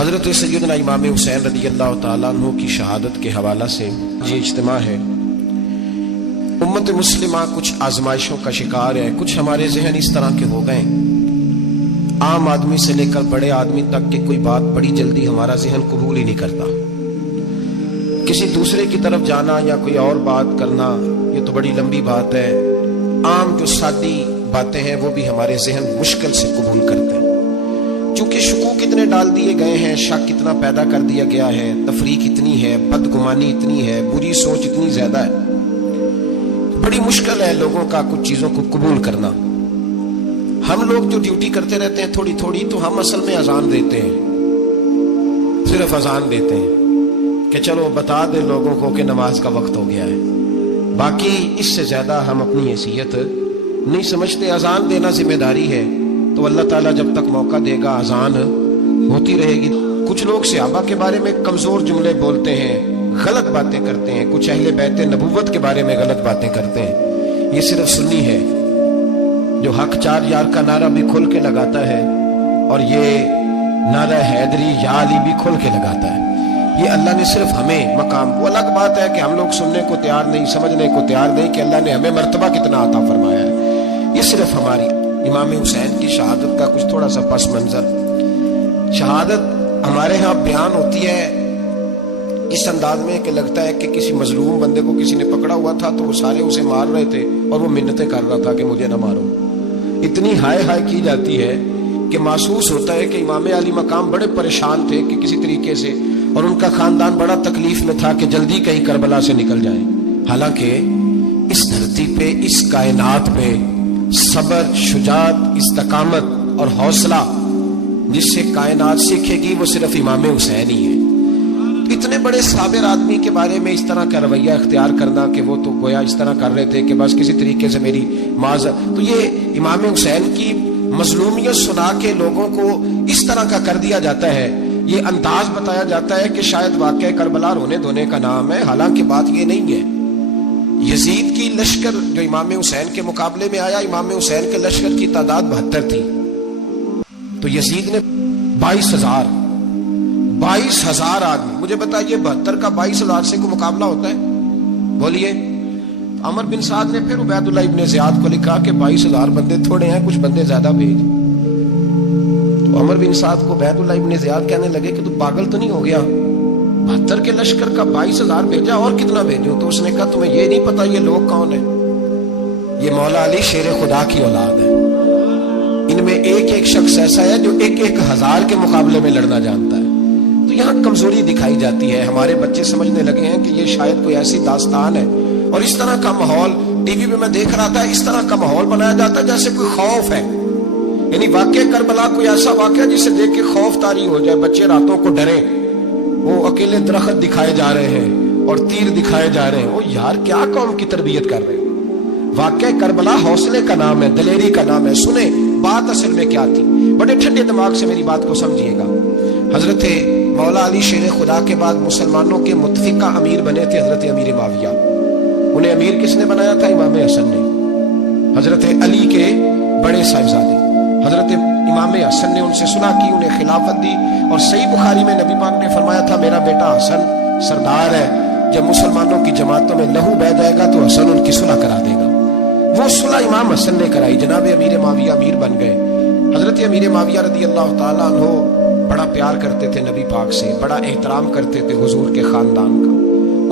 حضرت سیدنا امام حسین رضی اللہ تعالیٰ عنہ کی شہادت کے حوالہ سے یہ اجتماع ہے۔ امت مسلمہ کچھ آزمائشوں کا شکار ہے، کچھ ہمارے ذہن اس طرح کے ہو گئے، عام آدمی سے لے کر بڑے آدمی تک کہ کوئی بات بڑی جلدی ہمارا ذہن قبول ہی نہیں کرتا۔ کسی دوسرے کی طرف جانا یا کوئی اور بات کرنا یہ تو بڑی لمبی بات ہے، عام جو سادی باتیں ہیں وہ بھی ہمارے ذہن مشکل سے قبول کرتے ہیں، چونکہ شکوک اتنے ڈال دیے گئے ہیں، شک اتنا پیدا کر دیا گیا ہے، تفریق اتنی ہے، بدگمانی اتنی ہے، بری سوچ اتنی زیادہ ہے، بڑی مشکل ہے لوگوں کا کچھ چیزوں کو قبول کرنا۔ ہم لوگ جو ڈیوٹی کرتے رہتے ہیں تھوڑی تھوڑی، تو ہم اصل میں اذان دیتے ہیں، صرف اذان دیتے ہیں کہ چلو بتا دیں لوگوں کو کہ نماز کا وقت ہو گیا ہے، باقی اس سے زیادہ ہم اپنی حیثیت نہیں سمجھتے۔ اذان دینا ذمہ داری ہے، تو اللہ تعالیٰ جب تک موقع دے گا اذان ہوتی رہے گی۔ کچھ لوگ صحابہ کے بارے میں کمزور جملے بولتے ہیں، غلط باتیں کرتے ہیں، کچھ اہل بیت نبوت کے بارے میں غلط باتیں کرتے ہیں۔ یہ صرف سنی ہے جو حق چار یار کا نعرہ بھی کھل کے لگاتا ہے، اور یہ نعرہ حیدری یا علی بھی کھل کے لگاتا ہے۔ یہ اللہ نے صرف ہمیں مقام، وہ الگ بات ہے کہ ہم لوگ سننے کو تیار نہیں، سمجھنے کو تیار نہیں کہ اللہ نے ہمیں مرتبہ کتنا عطا فرمایا ہے۔ یہ صرف ہماری امام حسین کی شہادت کا کچھ تھوڑا سا پس منظر۔ شہادت ہمارے ہاں بیان ہوتی ہے اس انداز میں کہ لگتا ہے کہ کسی مظلوم بندے کو کسی نے پکڑا ہوا تھا تو وہ سارے اسے مار رہے تھے اور وہ منتیں کر رہا تھا کہ مجھے نہ مارو۔ اتنی ہائے ہائے کی جاتی ہے کہ محسوس ہوتا ہے کہ امام علی مقام بڑے پریشان تھے کہ کسی طریقے سے، اور ان کا خاندان بڑا تکلیف میں تھا کہ جلدی کہیں کربلا سے نکل جائیں۔ حالانکہ اس دھرتی پہ، اس کائنات پہ صبر، شجاعت، استقامت اور حوصلہ جس سے کائنات سیکھے گی وہ صرف امام حسین ہی ہے۔ اتنے بڑے صابر آدمی کے بارے میں اس طرح کا رویہ اختیار کرنا کہ وہ تو گویا اس طرح کر رہے تھے کہ بس کسی طریقے سے میری معذرت، تو یہ امام حسین کی مظلومیت سنا کے لوگوں کو اس طرح کا کر دیا جاتا ہے، یہ انداز بتایا جاتا ہے کہ شاید واقعہ کربلا رونے دھونے کا نام ہے، حالانکہ بات یہ نہیں ہے۔ یزید کی لشکر جو امام حسین کے مقابلے میں آیا، امام حسین کے لشکر کی تعداد 72 تھی، تو یزید نے 22,000 آدمی، مجھے بتائیے 72 کا 22,000 سے کوئی مقابلہ ہوتا ہے؟ بولیے۔ عمر بن سعد نے پھر عبید اللہ ابن زیاد کو لکھا کہ 22,000 بندے تھوڑے ہیں، کچھ بندے زیادہ بھیج۔ تو عمر بن سعد کو عبید اللہ ابن زیاد کہنے لگے کہ تو پاگل تو نہیں ہو گیا، 72 کے لشکر کا 22,000 بھیجا، اور کتنا بھیجوں؟ تو اس نے کہا تمہیں یہ نہیں پتا یہ لوگ کون ہیں؟ یہ مولا علی شیر خدا کی اولاد ہے، ان میں ایک ایک شخص ایسا ہے جو 1,000 کے مقابلے میں لڑنا جانتا ہے۔ تو یہاں کمزوری دکھائی جاتی ہے، ہمارے بچے سمجھنے لگے ہیں کہ یہ شاید کوئی ایسی داستان ہے، اور اس طرح کا ماحول ٹی وی پہ میں دیکھ رہا تھا، اس طرح کا ماحول بنایا جاتا ہے جیسے کوئی خوف ہے، یعنی واقعہ کربلا کوئی ایسا واقعہ جسے دیکھ کے خوف طاری ہو جائے، بچے راتوں کو ڈریں، وہ اکیلے درخت دکھائے جا رہے ہیں اور تیر دکھائے جا رہے ہیں، وہ یار کیا قوم کی تربیت کر رہے ہیں۔ واقعہ کربلا حوصلے کا نام ہے، دلیری کا نام ہے۔ سنیں بات اصل میں کیا تھی، بڑے ٹھنڈے دماغ سے میری بات کو سمجھیے گا۔ حضرت مولا علی شیر خدا کے بعد مسلمانوں کے متفقہ امیر بنے تھے حضرت امیر معاویہ۔ انہیں امیر کس نے بنایا تھا؟ امام حسن نے، حضرت علی کے بڑے صاحبزادے حضرت امام حسن نے ان سے صلح کی، انہیں خلافت دی، اور صحیح بخاری میں نبی پاک نے فرمایا تھا میرا بیٹا حسن سردار ہے، جب مسلمانوں کی جماعتوں میں لہو بہہ جائے گا تو حسن ان کی صلح کرا دے گا۔ وہ صلح امام حسن نے کرائی، جناب امیر معاویہ امیر بن گئے۔ حضرت امیر معاویہ رضی اللہ تعالیٰ عنہ بڑا پیار کرتے تھے نبی پاک سے، بڑا احترام کرتے تھے حضور کے خاندان کا۔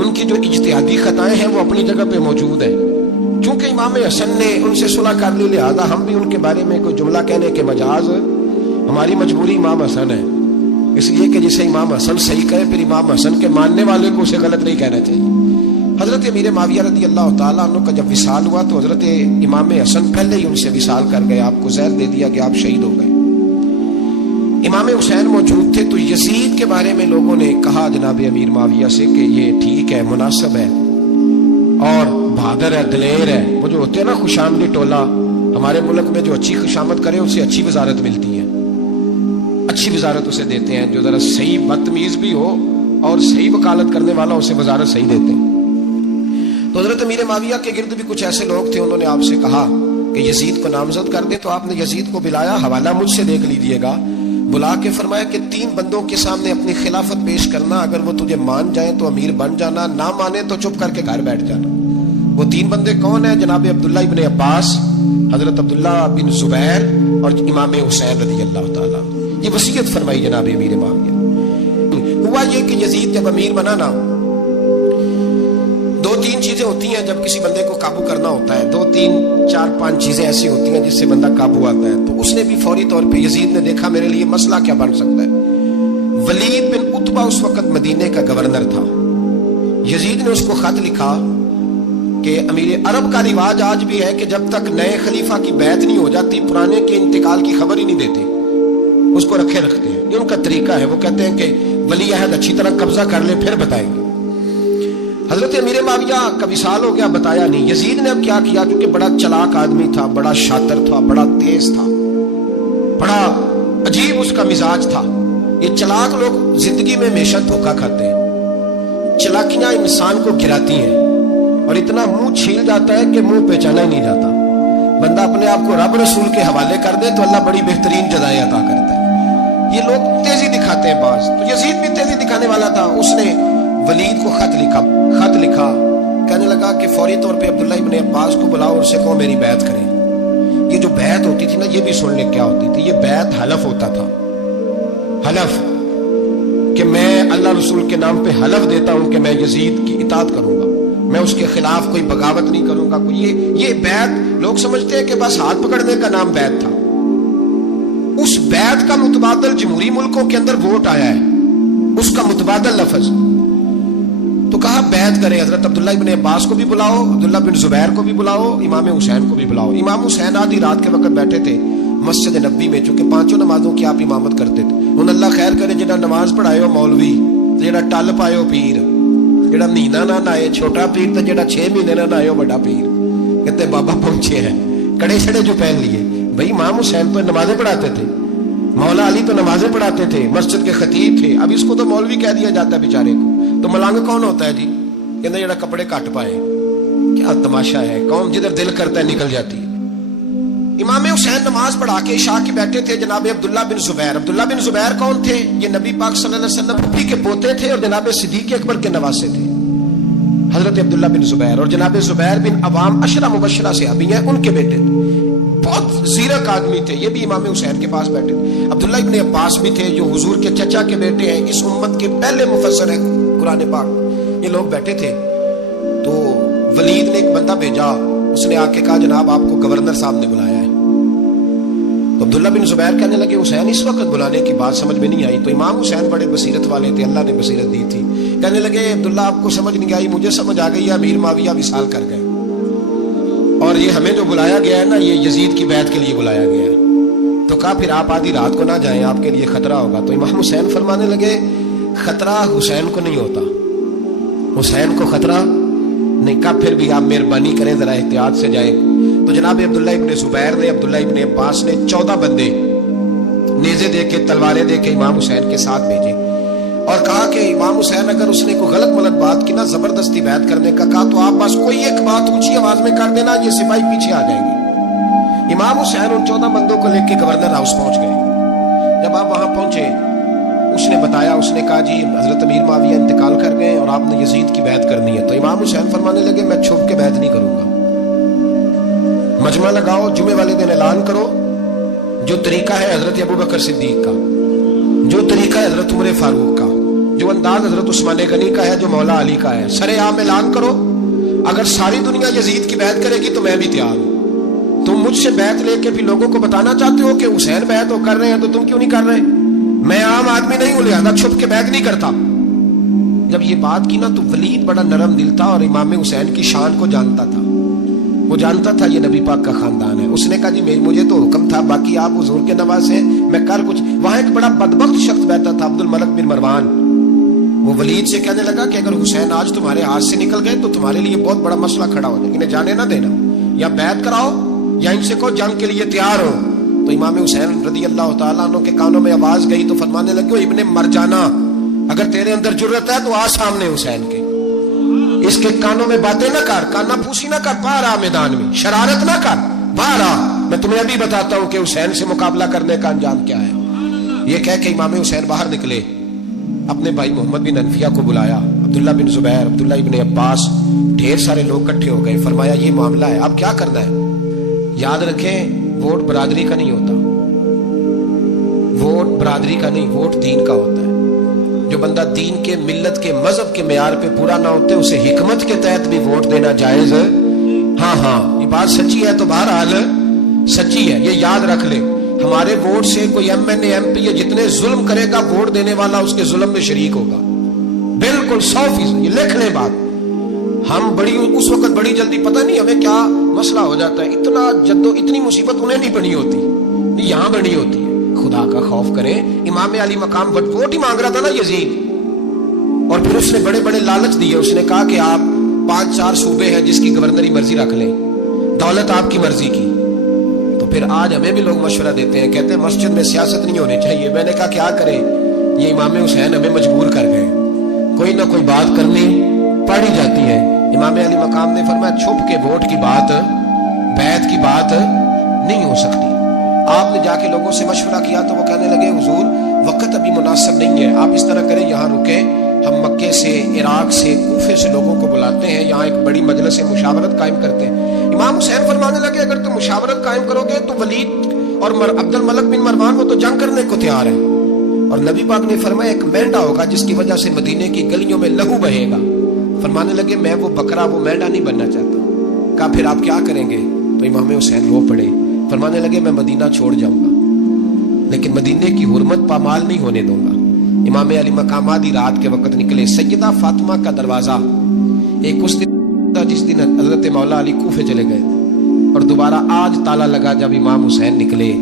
ان کی جو اجتہادی خطائیں ہیں وہ اپنی جگہ پہ موجود ہیں، چونکہ امام حسن نے ان سے صلح کر لی، لہذا ہم بھی ان کے بارے میں کوئی جملہ کہنے کے مجاز، ہماری مجبوری امام حسن ہے، اس لیے کہ جسے امام حسن صحیح کہے پھر امام حسن کے ماننے والے کو اسے غلط نہیں کہنا چاہیے۔ حضرت امیر معاویہ رضی اللہ تعالیٰ عنہ کا جب وصال ہوا تو حضرت امام حسن پہلے ہی ان سے وصال کر گئے، آپ کو زہر دے دیا کہ آپ شہید ہو گئے۔ امام حسین موجود تھے، تو یزید کے بارے میں لوگوں نے کہا جناب امیر معاویہ سے کہ یہ ٹھیک ہے، مناسب ہے، اور بہادر ہے، دلیر ہے۔ وہ جو ہوتے ہیں نا خوشامدی ٹولہ، ہمارے ملک میں جو اچھی خوشامد کرے اسے اچھی وزارت ملتی ہے، اچھی وزارت اسے دیتے ہیں، جو ذرا صحیح بدتمیز بھی ہو اور صحیح وکالت کرنے والا اسے وزارت صحیح دیتے ہیں۔ تو حضرت امیر معاویہ کے گرد بھی کچھ ایسے لوگ تھے، انہوں نے آپ سے کہا کہ یزید کو نامزد کر دے، تو آپ نے یزید کو بلایا، حوالہ مجھ سے دیکھ لیجئے گا، بلا کے فرمایا کہ 3 بندوں کے سامنے اپنی خلافت پیش کرنا، اگر وہ تجھے مان جائیں تو امیر بن جانا، نہ مانے تو چپ کر کے گھر بیٹھ جانا۔ وہ 3 بندے کون ہیں؟ جناب عبداللہ ابن عباس، حضرت عبداللہ بن زبیر اور امام حسین رضی اللہ تعالیٰ۔ یہ وصیت فرمائی جناب امیر معاویہ۔ ہوا یہ کہ یزید جب امیر بنا نا، 2-3 چیزیں ہوتی ہیں جب کسی بندے کو قابو کرنا ہوتا ہے، 2-3-4-5 چیزیں ایسی ہوتی ہیں جس سے بندہ قابو آتا ہے۔ تو اس نے بھی فوری طور پہ، یزید نے دیکھا میرے لیے مسئلہ کیا بن سکتا ہے۔ ولید بن عتبہ اس وقت مدینے کا گورنر تھا۔ یزید نے اس کو خط لکھا کہ امیر عرب کا رواج آج بھی ہے کہ جب تک نئے خلیفہ کی بیعت نہیں ہو جاتی پرانے کے انتقال کی خبر ہی نہیں دیتے، اس کو رکھے رکھتے ہیں۔ یہ ان کا طریقہ ہے۔ وہ کہتے ہیں کہ ولی عہد اچھی طرح قبضہ کر لے پھر بتائیں گے۔ حضرت امیر معاویہ کا وصال ہو گیا، بتایا نہیں۔ یزید نے اب کیا کیا، کیونکہ بڑا چلاک آدمی تھا، بڑا شاطر تھا، بڑا تیز تھا، بڑا عجیب اس کا مزاج تھا۔ یہ چلاک لوگ زندگی میں ہمیشہ دھوکہ کھاتے ہیں، چلاکیاں انسان کو گراتی ہیں اور اتنا منہ چھیل جاتا ہے کہ منہ پہچانا ہی نہیں جاتا۔ بندہ اپنے آپ کو رب رسول کے حوالے کر دے تو اللہ بڑی بہترین جزائیں عطا کرتا ہے۔ یہ لوگ تیزی دکھاتے ہیں بعض، تو یزید بھی تیزی دکھانے والا تھا۔ اس نے ولید کو خط لکھا، کہنے لگا کہ فوری طور پہ عبداللہ ابن عباس کو بلاؤ اور اسے کہو میری بیعت کرے۔ یہ جو بیعت ہوتی تھی نا، یہ بھی سن لے کیا ہوتی تھی۔ یہ بیعت حلف ہوتا تھا، حلف کہ میں اللہ رسول کے نام پہ حلف دیتا ہوں کہ میں یزید کی اطاعت کروں گا، میں اس کے خلاف کوئی بغاوت نہیں کروں گا۔ یہ بیعت لوگ سمجھتے ہیں کہ بس ہاتھ پکڑنے کا نام بیعت تھا۔ اس بیعت کا متبادل جمہوری ملکوں کے اندر ووٹ آیا ہے، اس کا متبادل لفظ۔ تو کہا بیعت کرے، حضرت عبداللہ ابن عباس کو بھی بلاؤ، عبداللہ بن زبیر کو بھی بلاؤ، امام حسین کو بھی بلاؤ۔ امام حسین آدھی رات کے وقت بیٹھے تھے مسجد نبوی میں، چونکہ 5 نمازوں کی آپ امامت کرتے تھے۔ انہوں اللہ خیر کرے، جنہاں نماز پڑھائے ہو مولوی، جڑا ٹل پائے ہو پیر، جڑا مہینہ نہ نائے چھوٹا پیر، تو جڑا 6 مہینے نہ نائے ہو بڑا پیر۔ کہتے بابا پہنچے ہیں، کڑے چھڑے جو پہن لیے۔ بھائی امام حسین تو نمازیں پڑھاتے تھے، مولا علی تو نمازیں پڑھاتے تھے، مسجد کے خطیب تھے، اب اس کو تو مولوی کہہ دیا جاتا ہے بیچارے کو۔ تو ملنگ کون ہوتا ہے جی؟ کہتے جڑا کپڑے کٹ پائے۔ کیا تماشا ہے، قوم جدھر دل کرتا ہے نکل جاتی ہے۔ امام حسین نماز پڑھا کے عشاء کے بیٹھے تھے جناب عبداللہ بن زبیر۔ عبداللہ بن زبیر کون تھے؟ یہ نبی پاک صلی اللہ علیہ وسلم کے پوتے تھے اور جناب صدیق اکبر کے نواسے تھے، حضرت عبداللہ بن زبیر۔ اور جناب زبیر بن عوام عشرہ مبشرہ صحابی ہیں، ان کے بیٹے تھے، بہت زیرک آدمی تھے۔ یہ بھی امام حسین کے پاس بیٹھے تھے۔ عبداللہ ابن عباس بھی تھے جو حضور کے چچا کے بیٹے ہیں، اس امت کے پہلے مفسر ہیں قرآن پاک۔ یہ لوگ بیٹھے تھے تو ولید نے ایک بندہ بھیجا، اس نے آ کے کہا جناب آپ کو گورنر صاحب نے بلایا ہے۔ تو عبداللہ بن زبیر کہنے لگے حسین اس وقت بلانے کی بات سمجھ میں نہیں آئی۔ تو امام حسین بڑے بصیرت والے تھے، اللہ نے بصیرت دی تھی، کہنے لگے عبداللہ آپ کو سمجھ نہیں آئی، مجھے سمجھ آ گئی ہے، امیر معاویہ وصال کر گئے اور یہ ہمیں جو بلایا گیا ہے نا، یہ یزید کی بیعت کے لیے بلایا گیا ہے۔ تو کہا پھر آپ آدھی رات کو نہ جائیں، آپ کے لیے خطرہ ہوگا۔ تو امام حسین فرمانے لگے خطرہ حسین کو نہیں ہوتا، حسین کو خطرہ نہیں۔ کہا پھر بھی آپ مہربانی کریں ذرا احتیاط سے جائیں۔ تو جناب عبداللہ ابن زبیر نے، عبداللہ ابن عباس نے 14 بندے نیزے دے کے، تلواریں دے کے امام حسین کے ساتھ بھیجے اور کہا کہ امام حسین اگر اس نے کوئی غلط ملت بات کی نا، زبردستی بیعت کرنے کا کہا، تو آپ بس کوئی ایک بات اونچی آواز میں کر دینا، یہ سپاہی پیچھے آ جائیں گے۔ امام حسین ان 14 بندوں کو لے کے گورنر ہاؤس پہنچ گئے۔ جب آپ وہاں پہنچے، اس نے بتایا، اس نے کہا جی حضرت امیر معاویہ انتقال کر گئے اور آپ نے یزید کی بیعت کرنی ہے۔ تو امام حسین فرمانے لگے میں چھپ کے بیعت نہیں کروں گا، مجمع لگاؤ، جمعے والے دن اعلان کرو، جو طریقہ ہے حضرت ابوبکر صدیق کا، جو طریقہ ہے حضرت عمر فاروق کا، جو انداز حضرت عثمان غنی کا ہے، جو مولا علی کا ہے، سر عام اعلان کرو۔ اگر ساری دنیا یزید کی بیعت کرے گی تو میں بھی تیار ہوں۔ تم مجھ سے بیعت لے کے بھی لوگوں کو بتانا چاہتے ہو کہ حسین بیعت وہ کر رہے ہیں، تو تم کیوں نہیں کر رہے؟ میں عام آدمی نہیں ہوں، لہذا چھپ کے بیعت نہیں کرتا۔ جب یہ بات کی نا تو ولید بڑا نرم دل تھا اور امام حسین کی شان کو جانتا تھا، وہ جانتا تھا یہ نبی پاک کا خاندان ہے۔ اس نے کہا جی مجھے تو حکم تھا، باقی آپ حضور کے نواز ہیں، میں کر کچھ۔ وہاں ایک بڑا بدبخت شخص بیٹھا تھا، عبد الملک بن مروان۔ وہ ولید سے کہنے لگا کہ اگر حسین آج تمہارے ہاتھ سے نکل گئے تو تمہارے لیے بہت بڑا مسئلہ کھڑا ہو جائے، انہیں جانے نہ دینا، یا بیعت کراؤ یا ان سے کہو جنگ کے لیے تیار ہو۔ تو امام حسین رضی اللہ تعالیٰ عنہ کے کانوں میں آواز گئی تو فرمانے لگے ابن مرجانہ، اگر تیرے اندر جرت ہے تو آ سامنے حسین کے، اس کے کانوں میں باتیں نہ کر، کانا پھوسی نہ کر، باہر آ میدان میں، شرارت نہ کر، باہر آ، میں تمہیں ابھی بتاتا ہوں کہ حسین سے مقابلہ کرنے کا انجام کیا ہے۔ یہ کہہ کہ امام حسین باہر نکلے، اپنے بھائی محمد بن انفیہ کو بلایا، عبداللہ بن زبیر، عبداللہ بن عباس، ڈھیر سارے لوگ اکٹھے ہو گئے۔ فرمایا یہ معاملہ ہے، اب کیا کرنا ہے؟ یاد رکھیں ووٹ برادری کا نہیں ہوتا، ووٹ برادری کا نہیں، ووٹ دین کا ہوتا ہے۔ جو بندہ دین کے، ملت کے، مذہب کے معیار پہ پورا نہ ہوتے اسے حکمت کے تحت بھی ووٹ دینا جائز ہے۔ ہاں ہاں یہ بات سچی ہے تو بہرحال سچی ہے، یہ یاد رکھ لے۔ ہمارے ووٹ سے کوئی ایم این اے، ایم پی، جتنے ظلم کرے گا ووٹ دینے والا اس کے ظلم میں شریک ہوگا، بالکل 100%۔ یہ لکھ لیں بات۔ ہم بڑی اس وقت بڑی جلدی، پتہ نہیں ہمیں کیا مسئلہ ہو جاتا ہے، اتنا اتنی مصیبت انہیں نہیں بنی ہوتی، یہاں بنی ہوتی ہے۔ خدا کا خوف کریں۔ امام علی مقام ووٹ ہی مانگ رہا تھا نا یزید، اور پھر اس نے بڑے بڑے لالچ دیے۔ اس نے کہا کہ آپ 5-4 صوبے ہیں جس کی گورنری مرضی رکھ لیں، دولت آپ کی مرضی کی۔ تو پھر آج ہمیں بھی لوگ مشورہ دیتے ہیں، کہتے ہیں مسجد میں سیاست نہیں ہونی چاہیے۔ میں نے کہا کیا کریں، یہ امام حسین ہمیں مجبور کر گئے، کوئی نہ کوئی بات کرنی پڑی جاتی ہے۔ امام علی مقام نے فرمایا چھپ کے ووٹ کی بات، بیعت کی بات نہیں ہو سکتی۔ آپ نے جا کے لوگوں سے مشورہ کیا تو وہ کہنے لگے حضور وقت ابھی مناسب نہیں ہے، آپ اس طرح کریں یہاں رکیں، ہم مکے سے، عراق سے، کوفے سے لوگوں کو بلاتے ہیں، یہاں ایک بڑی مجلس مشاورت قائم کرتے ہیں۔ امام حسین فرمانے لگے اگر تم مشاورت قائم کرو گے تو ولید اور عبد الملک بن مروان وہ تو جنگ کرنے کو تیار ہے، اور نبی پاک نے فرمایا ایک مینڈا ہوگا جس کی وجہ سے مدینے کی گلیوں میں لہو بہے گا۔ فرمانے لگے میں وہ بکرا، وہ مینڈا نہیں بننا چاہتا۔ کہا پھر آپ کیا کریں گے؟ تو امام حسین رو پڑے، فرمانے لگے میں مدینہ چھوڑ جاؤں گا لیکن مدینے کی حرمت پامال نہیں ہونے دوں گا۔ امام علی مقام آدھی رات کے وقت نکلے۔ سیدہ فاطمہ کا دروازہ ایک اس دن تھا جس دن حضرت مولا علی کوفے چلے گئے، اور دوبارہ آج تالا لگا جب امام حسین نکلے۔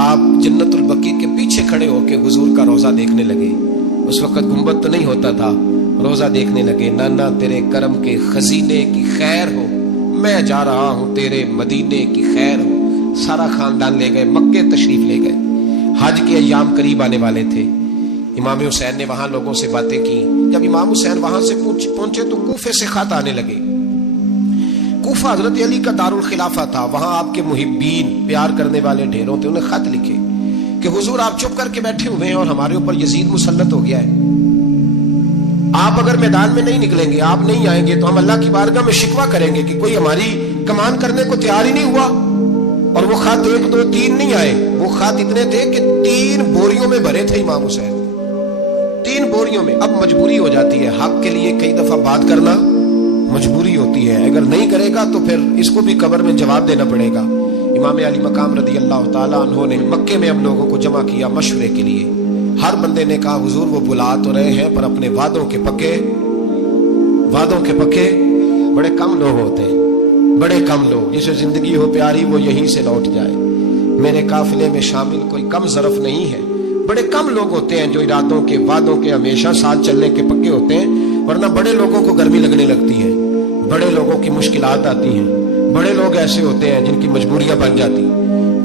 آپ جنت البقیع کے پیچھے کھڑے ہو کے حضور کا روزہ دیکھنے لگے۔ اس وقت گنبد تو نہیں ہوتا تھا، روزہ دیکھنے لگے۔ نانا تیرے کرم کے خزینے کی خیر ہو، میں جا رہا ہوں تیرے مدینے کی خیر ہو۔ سارا خاندان لے گئے، مکے تشریف لے گئے۔ حج کے ایام قریب آنے والے تھے۔ امام حسین نے وہاں لوگوں سے باتیں کی۔ جب امام حسین وہاں سے پہنچے تو کوفے سے خط آنے لگے۔ کوفہ حضرت علی کا دارالخلافہ تھا، وہاں آپ کے محبین، پیار کرنے والے ڈھیروں تھے۔ انہیں خط لکھے کہ حضور آپ چپ کر کے بیٹھے ہوئے ہیں اور ہمارے اوپر یزید مسلط ہو گیا ہے، آپ اگر میدان میں نہیں نکلیں گے، آپ نہیں آئیں گے تو ہم اللہ کی بارگاہ میں شکوہ کریں گے کہ کوئی ہماری کمان کرنے کو تیار ہی نہیں ہوا۔ اور وہ خط 1 2 3 نہیں آئے، وہ خط اتنے تھے کہ 3 بوریوں میں بھرے تھے امام حسین، 3 بوریوں میں۔ اب مجبوری ہو جاتی ہے، حق کے لیے کئی دفعہ بات کرنا مجبوری ہوتی ہے، اگر نہیں کرے گا تو پھر اس کو بھی قبر میں جواب دینا پڑے گا۔ امام علی مقام رضی اللہ تعالیٰ عنہ نے مکے میں اب لوگوں کو جمع کیا مشورے کے لیے۔ ہر بندے نے کہا حضور وہ بلا تو رہے ہیں پر اپنے وعدوں کے پکے بڑے کم لوگ ہوتے ہیں، بڑے کم لوگ، جسے زندگی ہو پیاری وہ یہیں سے لوٹ جائے۔ میرے قافلے میں شامل کوئی کم ظرف نہیں ہے، بڑے کم لوگ ہوتے ہیں جو ارادوں کے، وعدوں کے ہمیشہ ساتھ چلنے کے پکے ہوتے ہیں، ورنہ بڑے لوگوں کو گرمی لگنے لگتی ہے، بڑے لوگوں کی مشکلات آتی ہیں، بڑے لوگ ایسے ہوتے ہیں جن کی مجبوریاں بن جاتی ہیں۔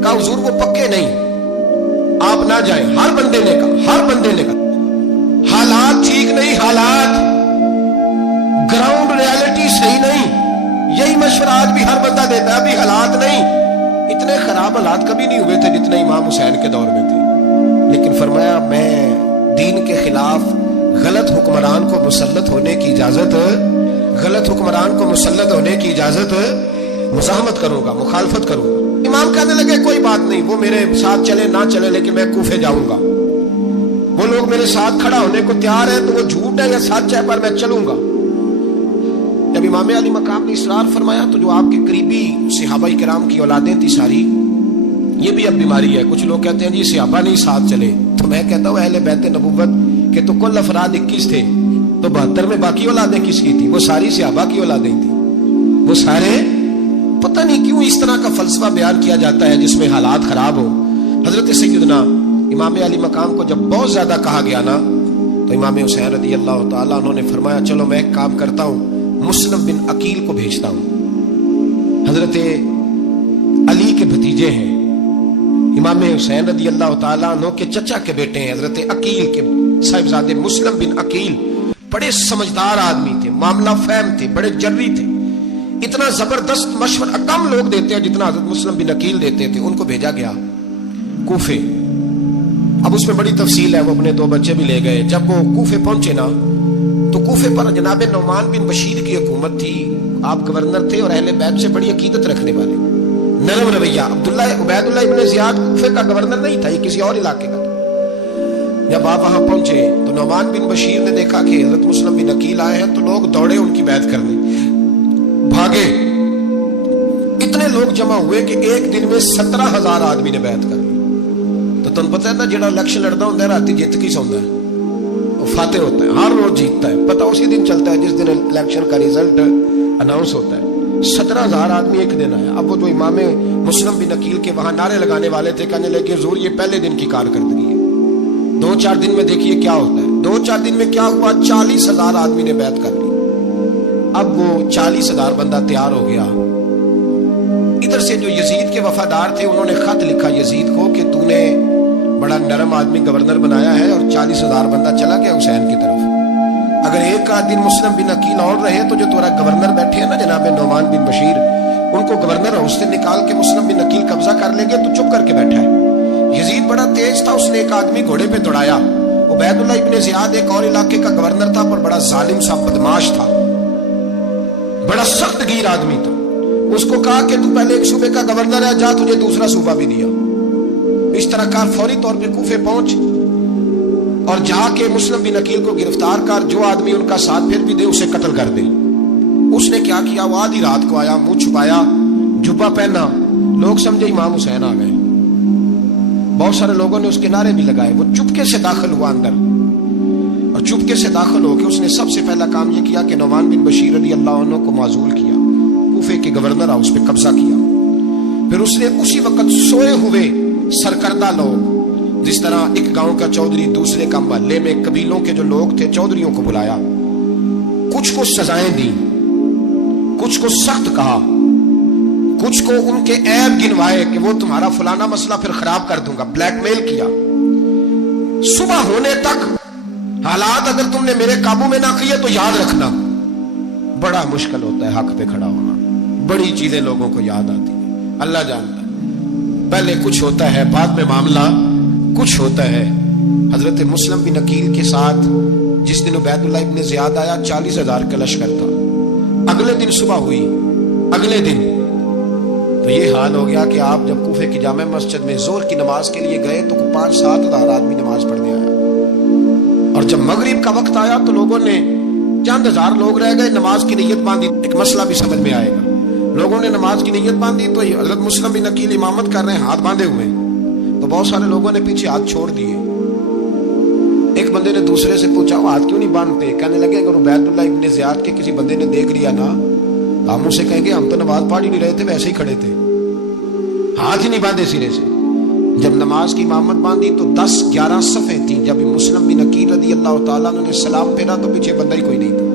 کہا حضور وہ پکے نہیں، آپ نہ جائیں۔ ہر بندے نے کہا حالات ٹھیک نہیں، حالات گراؤنڈ ریالٹی صحیح نہیں، یہی مشورہ آج بھی ہر بندہ دیتا ہے، ابھی حالات نہیں، اتنے خراب حالات کبھی نہیں ہوئے تھے جتنے امام حسین کے دور میں تھے۔ لیکن فرمایا میں دین کے خلاف غلط حکمران کو مسلط ہونے کی اجازت مزاحمت کروں گا، مخالفت کروں گا۔ امام کہنے لگے کوئی بات نہیں، وہ میرے ساتھ چلے نہ چلے لیکن میں کوفے جاؤں گا، وہ لوگ میرے ساتھ کھڑا ہونے کو تیار ہے تو وہ جھوٹ ہے یا سچ ہے پر میں چلوں گا۔ جب امام علی مقام نے اصرار فرمایا تو جو آپ کے قریبی صحابہ کرام کی اولادیں تھی ساری، یہ بھی اب بیماری ہے، کچھ لوگ کہتے ہیں جی صحابہ نہیں ساتھ چلے، تو میں کہتا ہوں اہل بیت نبوت کے تو کل افراد 21 تھے، تو 72 میں باقی اولادیں کس کی تھی؟ وہ ساری صحابہ کی اولادیں تھیں، وہ سارے، پتہ نہیں کیوں اس طرح کا فلسفہ بیان کیا جاتا ہے جس میں حالات خراب ہو۔ حضرت سیدنا امام علی مقام کو جب بہت زیادہ کہا گیا نا تو امام حسین رضی اللہ تعالیٰ انہوں نے فرمایا چلو میں ایک کام کرتا ہوں، مسلم بن عقیل کو بھیجتا ہوں، حضرت علی کے بھتیجے ہیں، امام حسین رضی اللہ تعالیٰ عنہ کے چچا کے بیٹے ہیں، حضرت عقیل کے صاحبزادے مسلم بن عقیل، بڑے سمجھدار آدمی تھے، معاملہ فہم تھے، بڑے جری تھے، اتنا زبردست مشورہ کم لوگ دیتے ہیں جتنا حضرت مسلم بن عقیل دیتے تھے۔ ان کو بھیجا گیا کوفے، اب اس میں بڑی تفصیل ہے. وہ اپنے 2 بچے بھی لے گئے. جب وہ کوفے پہنچے نا تو کوفے پر جناب نعمان بن بشیر کی حکومت تھی. آپ گورنر تھے اور اہل بیت سے بڑی عقیدت رکھنے والے, نرم رویہ. عبید اللہ ابن زیاد کوفے کا گورنر نہیں تھا, یہ کسی اور علاقے کا تھا. جب آپ وہاں پہنچے تو نعمان بن بشیر نے دیکھا کہ حضرت مسلم بن عقیل آئے ہیں, تو لوگ دوڑے ان کی بیعت کرنے, بھاگے. اتنے لوگ جمع ہوئے کہ ایک دن میں 17,000 آدمی نے بیعت کر لی. تو تم پتہ ہے نا, جڑا الیکشن لڑتا ہوں راتی جیت کی سوندا ہے, وہ فاتح ہوتا ہے, ہر روز جیتتا ہے. پتہ اسی دن چلتا ہے جس دن الیکشن کا ریزلٹ اناؤنس ہوتا ہے. 17,000 آدمی ایک دن آیا. اب وہ جو امام مسلم بن عقیل کے وہاں نعرے لگانے والے تھے, کہنے لگے حضور یہ پہلے دن کی کارکردگی ہے, 2-4 دن میں دیکھیے کیا ہوتا ہے. 2-4 دن میں کیا ہوا, 40,000 آدمی نے بیعت کر لی. اب وہ 40,000 بندہ تیار ہو گیا. ادھر سے جو یزید کے وفادار تھے انہوں نے خط لکھا یزید کو کہ تو نے بڑا نرم آدمی گورنر بنایا ہے اور 40,000 بندہ چلا گیا حسین کی طرف. اگر ایک دن مسلم بن عقیل اور رہے تو جو تمہارا گورنر بیٹھے ہیں نا جناب نعمان بن بشیر, ان کو گورنر ہاؤس سے نکال کے مسلم بن عقیل قبضہ کر لیں گے. تو چپ کر کے بیٹھا ہے. یزید بڑا تیز تھا, اس نے ایک آدمی گھوڑے پہ دوڑایا. عبید اللہ ابن زیاد ایک اور علاقے کا گورنر تھا, پر بڑا ظالم سا بدماش تھا, بڑا سخت گیر آدمی تھا. اس کو کہا کہ تو پہلے ایک صوبے کا گورنر ہے, جا تجھے دوسرا صوبہ بھی دیا. اس طرح کار فوری طور پہ کوفے پہنچ اور جا کے مسلم بن عقیل کو گرفتار کر, جو آدمی ان کا ساتھ پھر بھی دے اسے قتل کر دے. اس نے کیا کیا, وہ آدھی رات کو آیا, منہ چھپایا, جبہ پہنا, لوگ سمجھے امام حسین آ گئے. بہت سارے لوگوں نے اس کے نعرے بھی لگائے. وہ چپکے سے داخل ہوا اندر, اور چپکے سے داخل ہو کے اس نے سب سے پہلا کام یہ کیا کہ نعمان بن بشیر رضی اللہ عنہ کو معزول کیا, کوفے کے گورنر ہاؤس پہ قبضہ کیا. پھر اس نے اسی وقت سوئے ہوئے سرکردہ لوگ, جس طرح ایک گاؤں کا چودھری دوسرے کا محلے میں قبیلوں کے جو لوگ تھے چودھریوں کو بلایا, کچھ کو سزائیں دی, کچھ کو سخت کہا, کچھ کو ان کے عیب گنوائے کہ وہ تمہارا فلانا مسئلہ پھر خراب کر دوں گا, بلیک میل کیا. صبح ہونے تک حالات اگر تم نے میرے قابو میں نہ کیے تو یاد رکھنا بڑا مشکل ہوتا ہے حق پہ کھڑا ہونا. بڑی چیزیں لوگوں کو یاد آتی ہیں, اللہ جانتا ہے. پہلے کچھ ہوتا ہے, بعد میں معاملہ کچھ ہوتا ہے. حضرت مسلم بن عقیل کے ساتھ جس دن عبید اللہ ابن زیاد آیا 40,000 کا لشکر تھا. اگلے دن صبح ہوئی, اگلے دن تو یہ حال ہو گیا کہ آپ جب کوفے کی جامع مسجد میں ظہر کی نماز کے لیے گئے تو 5-7 ہزار آدمی نماز پڑھنے آیا. اور جب مغرب کا وقت آیا تو لوگوں نے, چند ہزار لوگ رہ گئے, نماز کی نیت باندھی. ایک مسئلہ بھی سمجھ میں آئے گا. لوگوں نے نماز کی نیت باندھی تو حضرت مسلم بن عقیل امامت کر رہے ہیں, ہاتھ باندھے ہوئے, تو بہت سارے لوگوں نے پیچھے ہاتھ چھوڑ دیے. ایک بندے نے دوسرے سے پوچھا وہ ہاتھ کیوں نہیں باندھتے؟ کہنے لگے اگر عبید اللہ ابن زیاد کے کسی بندے نے دیکھ لیا نا تو ہم اسے کہیں گے ہم تو نماز پڑھ ہی نہیں رہے تھے, ویسے ہی کھڑے تھے, ہاتھ ہی نہیں باندھے سرے سے. جب نماز کی امامت باندھی تو 10-11 صفیں تھیں. جب مسلم بن عقیل رضی اللہ تعالیٰ نے سلام پھیرا تو پیچھے بندہ ہی کوئی نہیں تھا.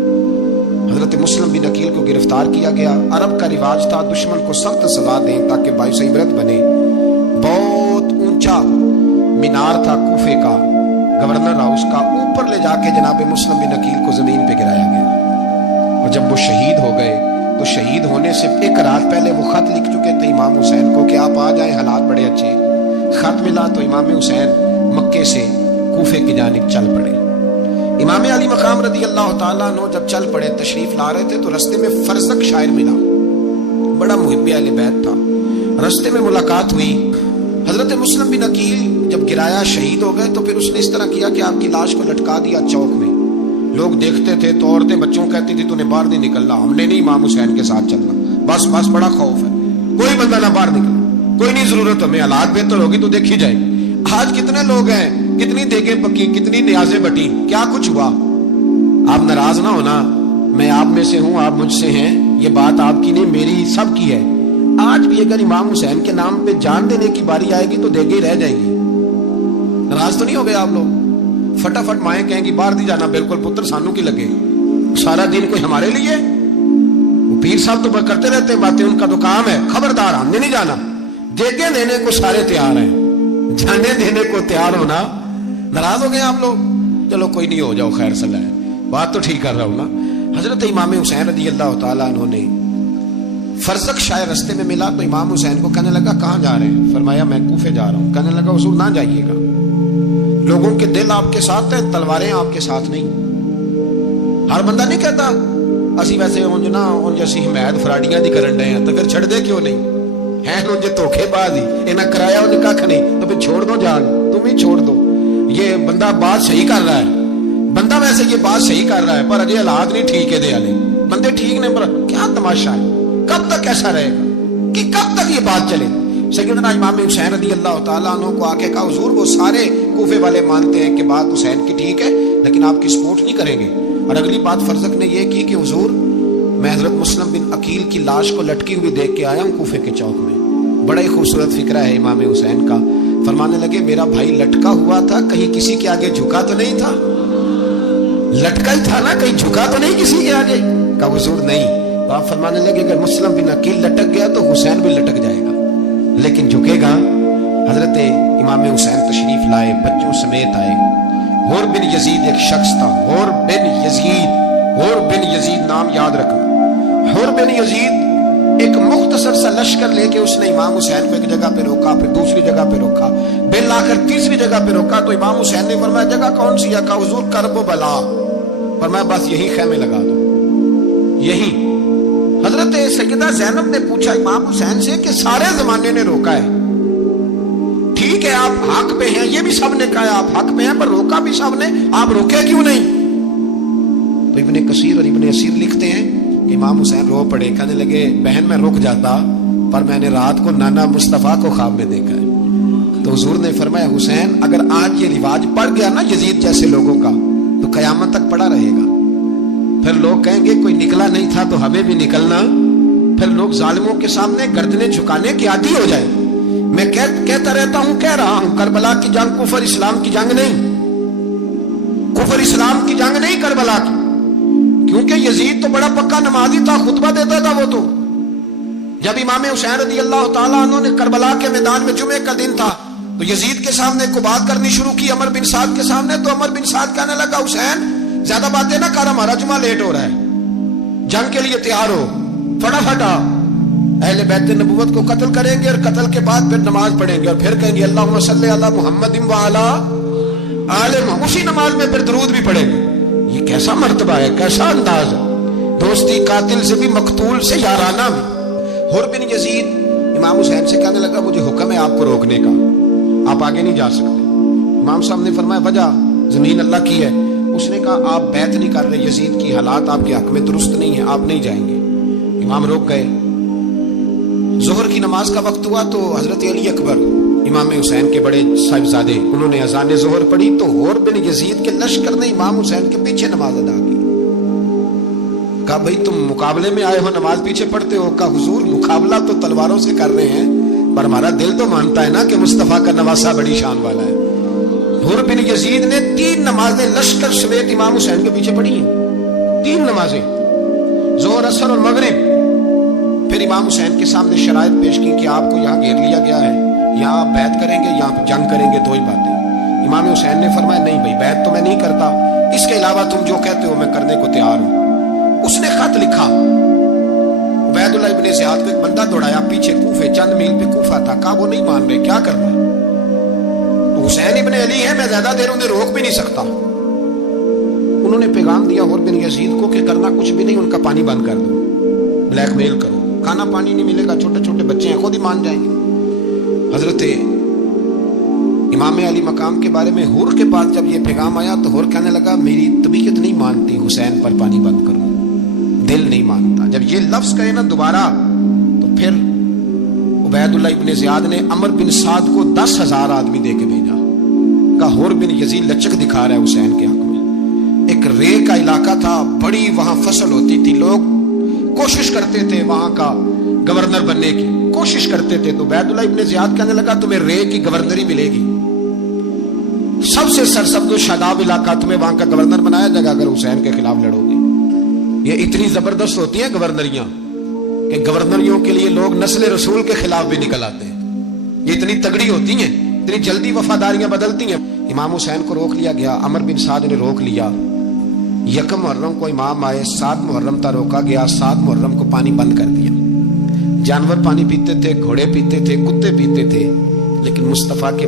حضرت مسلم بن عقیل کو گرفتار کیا گیا. عرب کا رواج تھا دشمن کو سخت سزا دیں تاکہ باعث عبرت بنے. بہت اونچا مینار تھا کوفے کا گورنر ہاؤس کا, اوپر لے جا کے جناب مسلم بن عقیل کو زمین پہ گرایا گیا. اور جب وہ شہید ہو گئے تو شہید ہونے سے ایک رات پہلے وہ خط لکھ چکے تھے امام حسین کو کہ آپ آ جائیں, حالات بڑے اچھے. خط ملا تو امام حسین مکے سے کوفے کی جانب چل پڑے. امام علی مقام رضی اللہ تعالیٰ عنہ جب چل پڑے, تشریف لا رہے تھے تو رستے میں فرزق شاعر ملا, بڑا محب اہل بیت تھا. رستے میں ملاقات ہوئی. حضرت مسلم بن عقیل جب گرایا شہید ہو گئے تو پھر اس نے اس طرح کیا کہ آپ کی لاش کو لٹکا دیا چوک میں. لوگ دیکھتے تھے تو عورتیں بچوں کہتی تھی تو نے باہر نہیں نکلنا, ہم نے نہیں امام حسین کے ساتھ چلنا, بس بس بڑا خوف ہے, کوئی بندہ نہ باہر نکلنا, کوئی نہیں ضرورت ہمیں, حالات بہتر ہوگی تو دیکھی جائے. آج کتنے لوگ ہیں, کتنی دیگیں پکی, کتنی نیازیں بٹی, کیا کچھ ہوا. آپ ناراض نہ ہونا, میں آپ میں سے ہوں, آپ مجھ سے ہیں, یہ بات آپ کی نہیں میری سب کی ہے. آج بھی اگر امام حسین کے نام پہ جان دینے کی باری آئے گی تو دیگیں رہ جائیں گی. ناراض تو نہیں ہو گئے آپ لوگ؟ فٹافٹ مائیں کہیں گی باہر نہیں جانا, بالکل پتر سانو کی لگے, سارا دن کوئی ہمارے لیے. وہ پیر صاحب تو کرتے رہتے ہیں باتیں, ان کا تو کام ہے, خبردار ہم نے نہیں جانا. دیگیں دینے کو سارے تیار ہیں, جانے دینے کو تیار ہونا. ناراض ہو گئے آپ لوگ؟ چلو کوئی نہیں, ہو جاؤ, خیر صلاح ہے, بات تو ٹھیک کر رہا ہوں نا. حضرت امام حسین رضی اللہ تعالیٰ عنہ نے فرزق شاعر رستے میں ملا تو امام حسین کو کہنے لگا کہاں جا رہے ہیں؟ فرمایا میں کوفے جا رہا ہوں. کہنے لگا حضور نہ جائیے گا, لوگوں کے دل آپ کے ساتھ ہیں، تلواریں آپ کے ساتھ نہیں. ہر بندہ نہیں کہتا اسی ویسے اونج نہ اونج اسی حمایت فراڈیاں دی کرن ڈے ہیں، تو پھر چھڑ دے کیوں نہیں ہیں؟ اونج دھوکے باز ہی انہیں کرایا انہیں کھ نہیں، تو پھر چھوڑ دو جان، تم ہی چھوڑ دو. یہ بندہ بات صحیح کر رہا ہے، بندہ ویسے یہ بات صحیح کر رہا ہے، پر اجے حالات نہیں ٹھیک ہے. دے والے بندے ٹھیک نہیں، پر کیا تماشا ہے؟ کب تک ایسا رہے گا کہ کب تک یہ بات چلے؟ سیدنا امام حسین رضی اللہ تعالیٰ عنہ کو آ کے کہا حضور وہ سارے کوفے والے مانتے ہیں کہ بات حسین کی ٹھیک ہے لیکن آپ کی سپورٹ نہیں کریں گے. اور اگلی بات فرزق نے یہ کی کہ حضور میں حضرت مسلم بن عقیل کی لاش کو لٹکی ہوئی دیکھ کے آیا ہوں کوفے کے چوک میں. بڑا ہی خوبصورت فکرہ ہے امام حسین کا. فرمانے لگے میرا بھائی لٹکا ہوا تھا، کہیں کسی کے آگے جھکا تو نہیں تھا؟ لٹکا ہی تھا نا، کہیں جھکا تو نہیں کسی کے آگے؟ کہا حضور نہیں. تو آپ فرمانے لگے اگر مسلم بن عقیل لٹک گیا تو حسین بھی لٹک جائے گا لیکن جھکے گا. حضرت امام حسین تشریف لائے، بچوں سمیت آئے. حور بن یزید ایک شخص تھا، حور بن یزید، حور بن یزید نام یاد رکھنا. حور بن یزید ایک مختصر سا لشکر لے کے اس نے امام حسین کو ایک جگہ پہ روکا، پھر دوسری جگہ پہ روکا، بل آ کر تیسری جگہ پہ روکا. تو امام حسین نے فرمایا جگہ کون سی ہے؟ کہا حضور کرب و بلا. فرمایا بس یہی خیمے لگا دو، یہی. حضرت سیدہ زینب نے پوچھا امام حسین سے کہ سارے زمانے نے روکا ہے، ٹھیک ہے آپ حق پہ ہیں، یہ بھی سب نے کہا آپ حق پہ ہیں، پر روکا بھی سب نے، آپ روکے کیوں نہیں؟ تو ابن کثیر اور ابن اسیر لکھتے ہیں کہ امام حسین رو پڑے، کہنے لگے بہن میں رک جاتا پر میں نے رات کو نانا مصطفیٰ کو خواب میں دیکھا ہے. تو حضور نے فرمایا حسین اگر آج یہ رواج پڑ گیا نا یزید جیسے لوگوں کا تو قیامت تک پڑا رہے گا. پھر لوگ کہیں گے کوئی نکلا نہیں تھا تو ہمیں بھی نکلنا. پھر لوگ ظالموں کے سامنے گردنیں جھکانے کے عادی ہو جائیں. میں کہتا رہتا ہوں، کہہ رہا ہوں، کربلا کی جنگ کفر اسلام کی جنگ نہیں، کفر اسلام کی جنگ نہیں کربلا کی. کیونکہ یزید تو بڑا پکا نمازی تھا، خطبہ دیتا تھا. وہ تو جب امام حسین رضی اللہ تعالیٰ عنہ نے کربلا کے میدان میں جمعے کا دن تھا تو یزید کے سامنے کو بات کرنی شروع کی عمر بن سعد کے سامنے. تو عمر بن سعد کہنے لگا حسین زیادہ باتیں نہ کر، ہمارا جمعہ لیٹ ہو رہا ہے، جنگ کے لیے تیار ہو، فٹافٹ آ. اہل بیت نبوت کو قتل کریں گے اور قتل کے بعد پھر نماز پڑھیں گے اور پھر کہیں گے اللہم صلی علی محمد وعلی آل محمد، اسی نماز میں پھر درود بھی پڑھیں گے. یہ کیسا مرتبہ ہے، کیسا انداز ہے، دوستی قاتل سے بھی مقتول سے یارانہ بھی. حور بن یزید امام حسین سے کہنے لگا مجھے حکم ہے آپ کو روکنے کا، آپ آگے نہیں جا سکتے. امام صاحب نے فرمایا وجہ زمین اللہ کی ہے. اس نے کہا آپ بیعت نہیں کر رہے، یزید کی حالات آپ کے حق میں درست نہیں ہیں، آپ نہیں جائیں گے. امام روک گئے. ظہر کی نماز کا وقت ہوا تو حضرت علی اکبر امام حسین کے بڑے صاحبزادے انہوں نے اذان ظہر پڑھی تو حور بن یزید کے لشکر نے امام حسین کے پیچھے نماز ادا کی. کہا بھئی تم مقابلے میں آئے ہو نماز پیچھے پڑھتے ہو؟ کہا حضور مقابلہ تو تلواروں سے کر رہے ہیں پر ہمارا دل تو مانتا ہے نا کہ مصطفیٰ کا نواسہ بڑی شان والا ہے. حور بن یزید نے 3 نمازیں لشکر سمیت امام حسین کے پیچھے پڑھی ہیں، 3 نمازیں، ظہر اثر اور مغرب. پھر امام حسین کے سامنے شرائط پیش کی کہ آپ کو یہاں گھیر لیا گیا ہے، یہاں آپ بیعت کریں گے یا جنگ کریں گے، 2 ہی باتیں. امام حسین نے فرمایا نہیں بھائی بیعت تو میں نہیں کرتا، اس کے علاوہ تم جو کہتے ہو میں کرنے کو تیار ہوں. اس نے خط لکھا، عبید اللہ ابن زیاد کو ایک بندہ دوڑایا پیچھے، کوفے چند میل پہ کوفہ تھا. کہا وہ نہیں مان رہے، کیا کرنا ہے؟ تو حسین ابن علی ہے، میں زیادہ دیر انہیں روک بھی نہیں سکتا. انہوں نے پیغام دیا حور بن یزید کو کہ کرنا کچھ بھی نہیں، ان کا پانی بند کر دو، بلیک میل کرو، کھانا پانی نہیں ملے گا، چھوٹے چھوٹے بچے ہیں، خود ہی مان جائیں گے. حضرت امام علی مقام کے بارے میں حور کے پاس جب یہ پیغام آیا تو حور کہنے لگا میری طبیعت نہیں مانتی حسین پر پانی بند کروں، دل نہیں مانتا. جب یہ لفظ کہے نا دوبارہ تو پھر عبید اللہ ابن زیاد نے عمر بن سعد کو 10,000 آدمی دے کے بھیجا. کہا حور بن یزید لچک دکھا رہا ہے حسین کے حق میں. ایک رے کا علاقہ تھا، بڑی وہاں فصل ہوتی تھی، لوگ کوشش کرتے تھے وہاں کا گورنر بننے کی کوشش کرتے تھے. تو عبید اللہ ابن زیاد کہنے لگا تمہیں رے کی گورنری ملے گی، سب سے سرسبز و شاداب علاقہ، تمہیں وہاں کا گورنر بنایا جائے گا اگر حسین کے خلاف لڑو گے. یہ اتنی زبردست ہوتی ہیں گورنریاں کہ گورنریوں کے لیے لوگ نسل رسول کے خلاف بھی نکل آتے ہیں. یہ اتنی تگڑی ہوتی ہیں، اتنی جلدی وفاداریاں بدلتی ہیں. امام حسین کو روک لیا گیا، عمر بن سعد نے روک لیا. 1 محرم کو امام آئے، 7 محرم تا روکا گیا، 7 محرم کو پانی بند کر دیا. جانور پانی پیتے تھے، گھوڑے پیتے تھے، کتے پیتے تھے، لیکن مصطفیٰ کے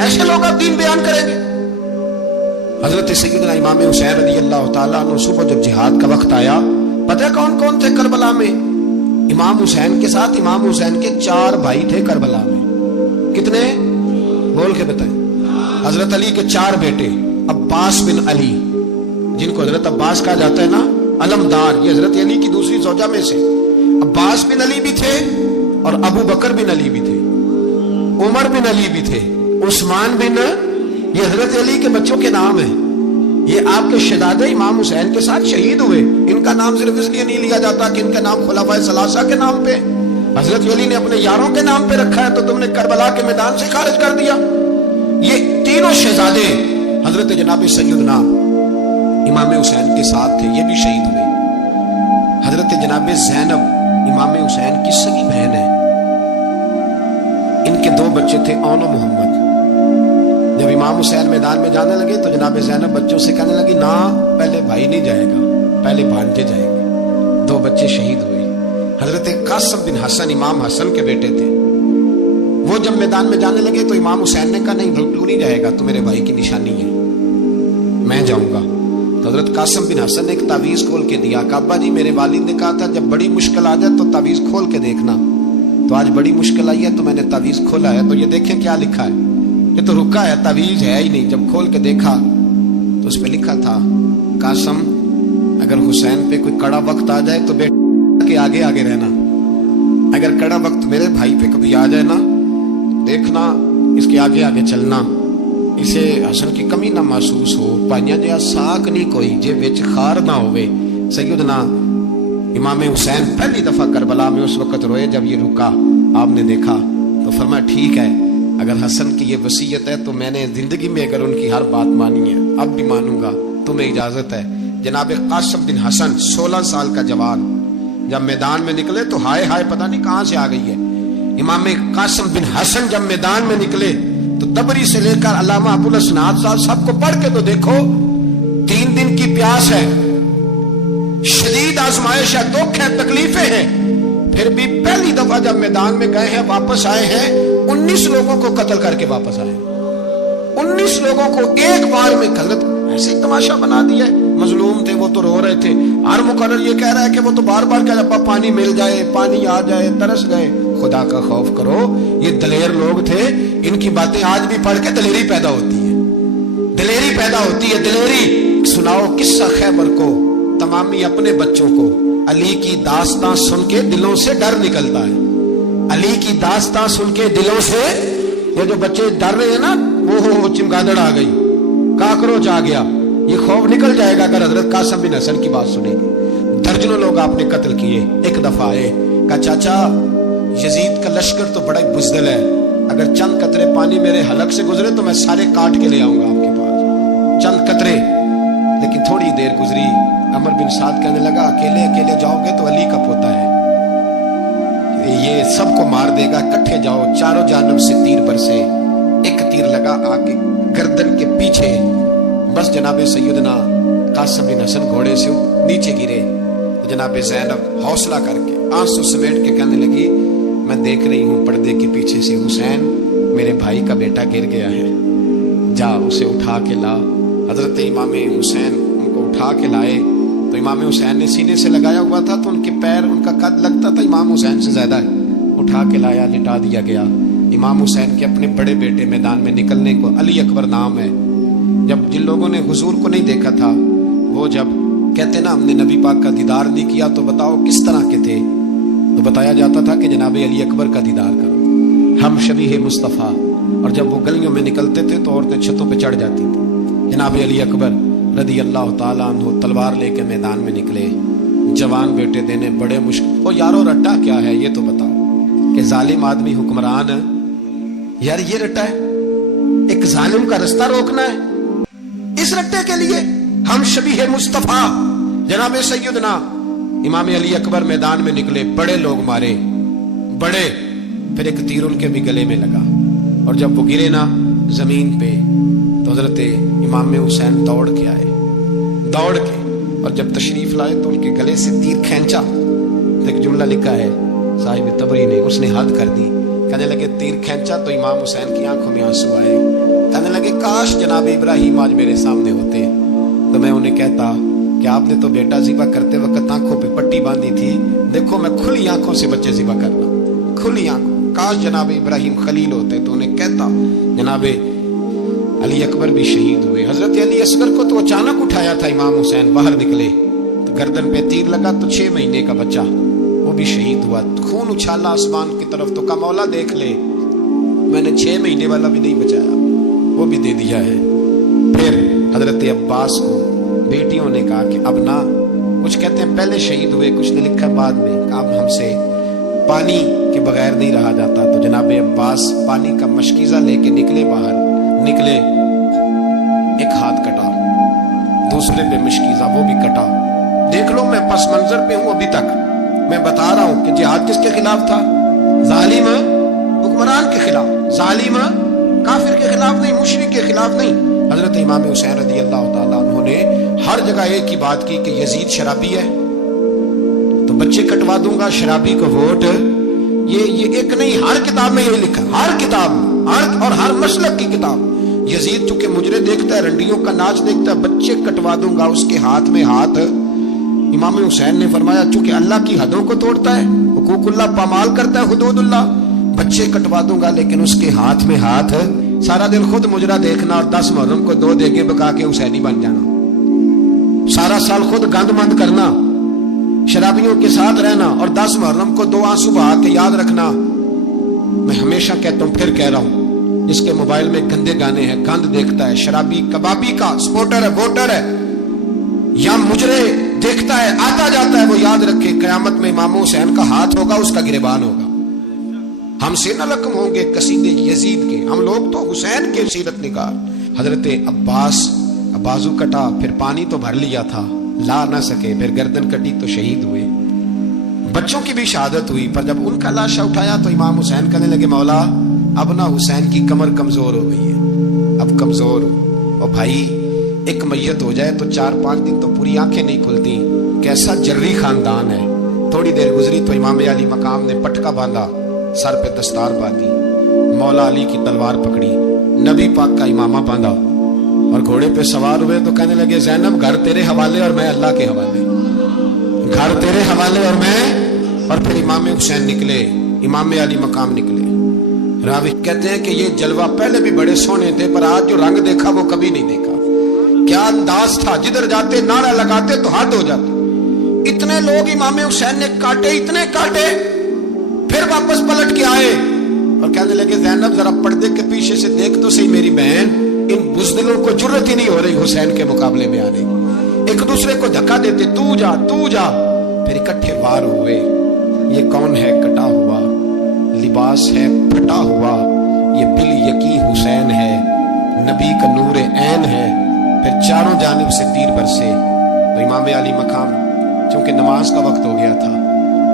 ایسے لوگ اب دین بیان کریں گے؟ حضرت سیدنا امام حسین رضی اللہ تعالیٰ عنہ صبح جب جہاد کا وقت آیا، پتہ ہے کون کون تھے کربلا میں؟ امام حسین کے ساتھ امام حسین کے 4 بھائی تھے کربلا میں۔ کتنے؟ بول کے بتائیں۔ حضرت علی کے 4 بیٹے، عباس بن علی، جن کو حضرت عباس کہا جاتا ہے نا، علمدار، یہ حضرت علی کی دوسری زوجہ میں سے عباس بن علی بھی تھے، اور ابو بکر بن علی بھی تھے، عمر بن علی بھی تھے، عثمان بن، یہ حضرت علی کے بچوں کے نام ہیں۔ یہ آپ کے شہزادے امام حسین کے ساتھ شہید ہوئے، ان کا نام صرف اس لیے نہیں لیا جاتا کہ ان کا نام خلفائے ثلاثہ کے نام پہ، حضرت علی نے اپنے یاروں کے نام پہ رکھا ہے تو تم نے کربلا کے میدان سے خارج کر دیا۔ یہ تینوں شہزادے حضرت جناب سیدنا امام حسین کے ساتھ تھے، یہ بھی شہید ہوئے۔ حضرت جناب زینب امام حسین کی سگی بہن ہے، ان کے 2 بچے تھے، اون و محمد۔ جب امام حسین میدان میں جانے لگے تو جناب زینب بچوں سے کہنے لگی، نہ پہلے بھائی نہیں جائے گا، پہلے بھانجے جائیں گے۔ 2 بچے شہید ہوئے۔ حضرت قاسم بن حسن امام حسن کے بیٹے تھے، وہ جب میدان میں جانے لگے تو امام حسین نے کہا، نہیں تو نہیں جائے گا، تو میرے بھائی کی نشانی ہے، میں جاؤں گا۔ تو حضرت قاسم بن حسن نے ایک تعویذ کھول کے دیا کہ ابا جی میرے والد نے کہا تھا جب بڑی مشکل آ جائے تو تعویذ کھول کے دیکھنا، تو آج بڑی مشکل آئی ہے تو میں نے تعویذ کھولا ہے، تو یہ دیکھیں کیا لکھا ہے، یہ تو رکا ہے، تعویذ ہے ہی نہیں۔ جب کھول کے دیکھا تو اس پہ لکھا تھا، قاسم اگر حسین پہ کوئی کڑا وقت آ جائے تو بیٹے کے آگے آگے رہنا، اگر کڑا وقت میرے بھائی پہ کبھی آ جائے نا، دیکھنا اس کے آگے آگے چلنا، اسے حسن کی کمی نہ محسوس ہو، پائیاں جہاں ساک نہیں کوئی جے وچ خار نہ ہوئے۔ سیدنا امام حسین پہلی دفعہ کربلا میں اس وقت روئے جب یہ رکا، آپ نے دیکھا تو فرمایا ٹھیک ہے، اگر حسن کی یہ وصیت ہے تو میں نے زندگی میں اگر ان کی ہر بات مانی ہے، اب بھی مانوں گا، تمہیں اجازت ہے۔ جناب قاسم بن حسن 16 سال کا جوان جب میدان میں نکلے تو ہائے ہائے پتہ نہیں کہاں سے آ گئی ہے۔ امام قاسم بن حسن جب میدان میں نکلے تو تبری سے لے کر علامہ ابو الاسناد صاحب سب کو پڑھ کے تو دیکھو، 3 دن کی پیاس ہے، شدید آزمائش ہے، دکھ ہے، تکلیفیں ہیں، پھر بھی پہلی دفعہ جب میدان میں گئے ہیں، واپس آئے ہیں، 19 لوگوں کو قتل کر کے واپس آئے، 19 لوگوں کو ایک بار میں حضرت ایسے ہی تماشا بنا دیا ہے۔ مظلوم تھے وہ تو رو رہے تھے، ہر مقرر یہ کہہ رہا ہے کہ وہ تو بار بار کہہ رہا پانی مل جائے، پانی آ جائے، ترس گئے۔ خدا کا خوف کرو، یہ دلیر لوگ تھے، ان کی باتیں آج بھی پڑھ کے دلیری پیدا ہوتی ہے، دلیری پیدا ہوتی ہے، دلیری۔ سناؤ قصہ خیبر کو، تمامی اپنے بچوں کو علی کی داستان سن کے دلوں سے ڈر نکلتا ہے، علی کی داستان سن کے دلوں سے، یہ جو بچے ڈر رہے ہیں نا، وہ چمگادڑ آ گئی، کاکروچ آ گیا، یہ خوف نکل جائے گا اگر حضرت قاسم بن حسن کی بات سنیں گے۔ درجنوں لوگ آپ نے قتل کیے۔ ایک دفعہ آئے، کہا چاچا یزید کا لشکر تو بڑا بزدل ہے، اگر چند قطرے پانی میرے حلق سے گزرے تو میں سارے کاٹ کے لے آؤں گا آپ کے پاس، چند قطرے۔ لیکن تھوڑی دیر گزری، عمر بن سعد کہنے لگا اکیلے اکیلے جاؤ گے تو علی کا پوتا ہے، یہ سب کو مار دے گا، اکٹھے جاؤ۔ چاروں جانب سے تیر برسے، ایک تیر لگا آ کے گردن کے پیچھے، بس جناب سیدنا قاسم بن حسن گھوڑے سے نیچے گرے۔ جناب زینب حوصلہ کر کے آنسو سمیٹ کے کہنے لگی، میں دیکھ رہی ہوں پردے کے پیچھے سے حسین میرے بھائی کا بیٹا گر گیا ہے، جا اسے اٹھا کے لا۔ حضرت امام حسین ان کو اٹھا کے لائے تو امام حسین نے سینے سے لگایا ہوا تھا تو ان کے پیر، ان کا قد لگتا تھا امام حسین سے زیادہ ہے، اٹھا کے لایا، لٹا دیا گیا۔ امام حسین کے اپنے بڑے بیٹے میدان میں نکلنے کو، علی اکبر نام ہے، جب جن لوگوں نے حضور کو نہیں دیکھا تھا، وہ جب کہتے نا ہم نے نبی پاک کا دیدار نہیں کیا تو بتاؤ کس طرح کے تھے، تو بتایا جاتا تھا کہ جناب علی اکبر کا دیدار کرو، ہم شبیہ مصطفیٰ۔ اور جب وہ گلیوں میں نکلتے تھے تو عورتیں چھتوں پہ چڑھ جاتی تھی۔ جناب علی اکبر رضی اللہ تعالیٰ عنہ تلوار لے کے میدان میں نکلے، جوان بیٹے دینے بڑے مشکل۔ او یارو رٹا کیا ہے یہ تو بتاؤ، کہ ظالم آدمی حکمران ہے، یار یہ رٹا ہے، ایک ظالم کا رستہ روکنا ہے، اس رٹے کے لیے ہم شبیہ مصطفیٰ۔ جناب سیدنا امام علی اکبر میدان میں نکلے، بڑے لوگ مارے، بڑے، پھر ایک تیر ان کے بھی گلے میں لگا، اور جب وہ گرے نا زمین پہ تو حضرت امام حسین دوڑ کے آئے، دوڑ کے، اور جب تشریف لائے تو ان کے گلے سے تیر کھینچا۔ ایک جملہ لکھا ہے صاحب تبری نے، اس نے حد کر دی کہنے لگے تیر کھینچا تو امام حسین کی آنکھوں میں آنسو آئے. کہنے لگے کاش جناب ابراہیم آج میرے سامنے ہوتے تو میں انہیں کہتا کہ آپ نے تو بیٹا ذبح کرتے وقت آنکھوں پہ پٹی باندھی تھی, دیکھو میں کھلی آنکھوں سے بچے ذبح کرنا, کھلی آنکھوں. کاش جناب ابراہیم خلیل ہوتے تو انہیں کہتا. جناب علی اکبر بھی شہید ہوئے. حضرت علی اصغر کو تو اچانک اٹھایا تھا امام حسین, باہر نکلے تو گردن پہ تیر لگا تو 6 مہینے کا بچہ وہ بھی شہید ہوا. خون اچھالا آسمان کی طرف تو کہا مولا دیکھ لے, میں نے 6 مہینے والا بھی نہیں بچایا, وہ بھی دے دیا ہے. پھر حضرت عباس کو بیٹیوں نے کہا کہ اب نہ, کچھ کہتے ہیں پہلے شہید ہوئے, کچھ نے لکھا بعد میں, کہ اب ہم سے پانی کے بغیر نہیں رہا جاتا. تو جناب عباس پانی کا مشکیزہ لے کے نکلے, باہر نکلے, ایک ہاتھ کٹا, دوسرے پہ مشکیزہ وہ بھی کٹا. دیکھ لو میں پس منظر پہ ہوں ابھی تک, میں بتا رہا ہوں کہ جہاد کس کے خلاف تھا؟ ظالم حکمران کے خلاف, ظالم کافر کے خلاف نہیں, مشرک کے خلاف نہیں. حضرت امام حسین رضی اللہ تعالیٰ عنہ نے ہر جگہ ایک ہی بات کی کہ یزید شرابی ہے تو بچے کٹوا دوں گا, شرابی کو ووٹ. یہ ایک نہیں, ہر کتاب میں یہی لکھا, ہر کتاب, اور ہر مسلک کی کتاب. یزید چونکہ مجرے دیکھتا ہے, رنڈیوں کا ناچ دیکھتا ہے, بچے کٹوا دوں گا, اس کے ہاتھ میں ہاتھ. امام حسین نے فرمایا چونکہ اللہ کی حدوں کو توڑتا ہے, حقوق اللہ پامال کرتا ہے, حدود اللہ, بچے کٹوا دوں گا لیکن اس کے ہاتھ میں ہاتھ. سارا دن خود مجرا دیکھنا اور 10 محرم کو 2 دیگے پکا کے حسینی بن جانا, سارا سال خود گند مند کرنا, شرابیوں کے ساتھ رہنا, اور 10 محرم کو 2 آنسو بہا کے یاد رکھنا. میں ہمیشہ کہتا ہوں, پھر کہہ رہا ہوں, جس کے موبائل میں گندے گانے ہیں, گند دیکھتا ہے, شرابی کبابی کا سپورٹر ہے, ووٹر ہے, یا مجرے دیکھتا ہے آتا جاتا ہے, وہ یاد رکھے قیامت میں امام حسین کا ہاتھ ہوگا, اس کا گریبان ہوگا. ہم سے نہ لقم ہوں گے قصیدے یزید کے, ہم لوگ تو حسین کے سیرت نگار. حضرت عباس بازو کٹا, پھر پانی تو بھر لیا تھا, لا نہ سکے, پھر گردن کٹی تو شہید ہوئے. بچوں کی بھی شہادت ہوئی, پر جب ان کا لاشا اٹھایا تو امام حسین کہنے لگے مولا اب نہ حسین کی کمر کمزور ہو گئی ہے, اب کمزور ہو. اور بھائی ایک میت ہو جائے تو 4-5 دن تو پوری آنکھیں نہیں کھلتی, کیسا جری خاندان ہے. تھوڑی دیر گزری تو امام علی مقام نے پٹکا باندھا, سر پہ دستار باندھی, مولا علی کی تلوار پکڑی, نبی پاک کا امامہ باندھا اور گھوڑے پہ سوار ہوئے. تو کہنے لگے زینب گھر تیرے حوالے اور میں اللہ کے حوالے, گھر تیرے حوالے اور میں. اور پھر امام حسین نکلے, امام علی مقام نکلے. راوی کہتے ہیں کہ یہ جلوہ پہلے بھی بڑے سونے تھے, پر آج جو رنگ دیکھا وہ کبھی نہیں دیکھا. کیا انداز تھا, جدھر جاتے نعرہ لگاتے تو حد ہو جاتے. اتنے لوگ امام حسین نے کاٹے, اتنے کاٹے, پھر واپس پلٹ کے آئے اور کہنے لگے زینب ذرا پردے کے پیچھے سے دیکھ تو صحیح میری بہن, ان بزدلوں کو جرت ہی نہیں ہو رہی حسین کے مقابلے میں آنے. ایک دوسرے کو دھکا دیتے, تو جا تو جا. پھر اکٹھے وار ہوئے. یہ کون ہے کٹا ہوا, لباس ہے پھٹا ہوا, یہ بل یقین حسین ہے, نبی کا نور عین ہے. پھر چاروں جانب سے تیر برسے. تو امام علی مقام چونکہ نماز کا وقت ہو گیا تھا,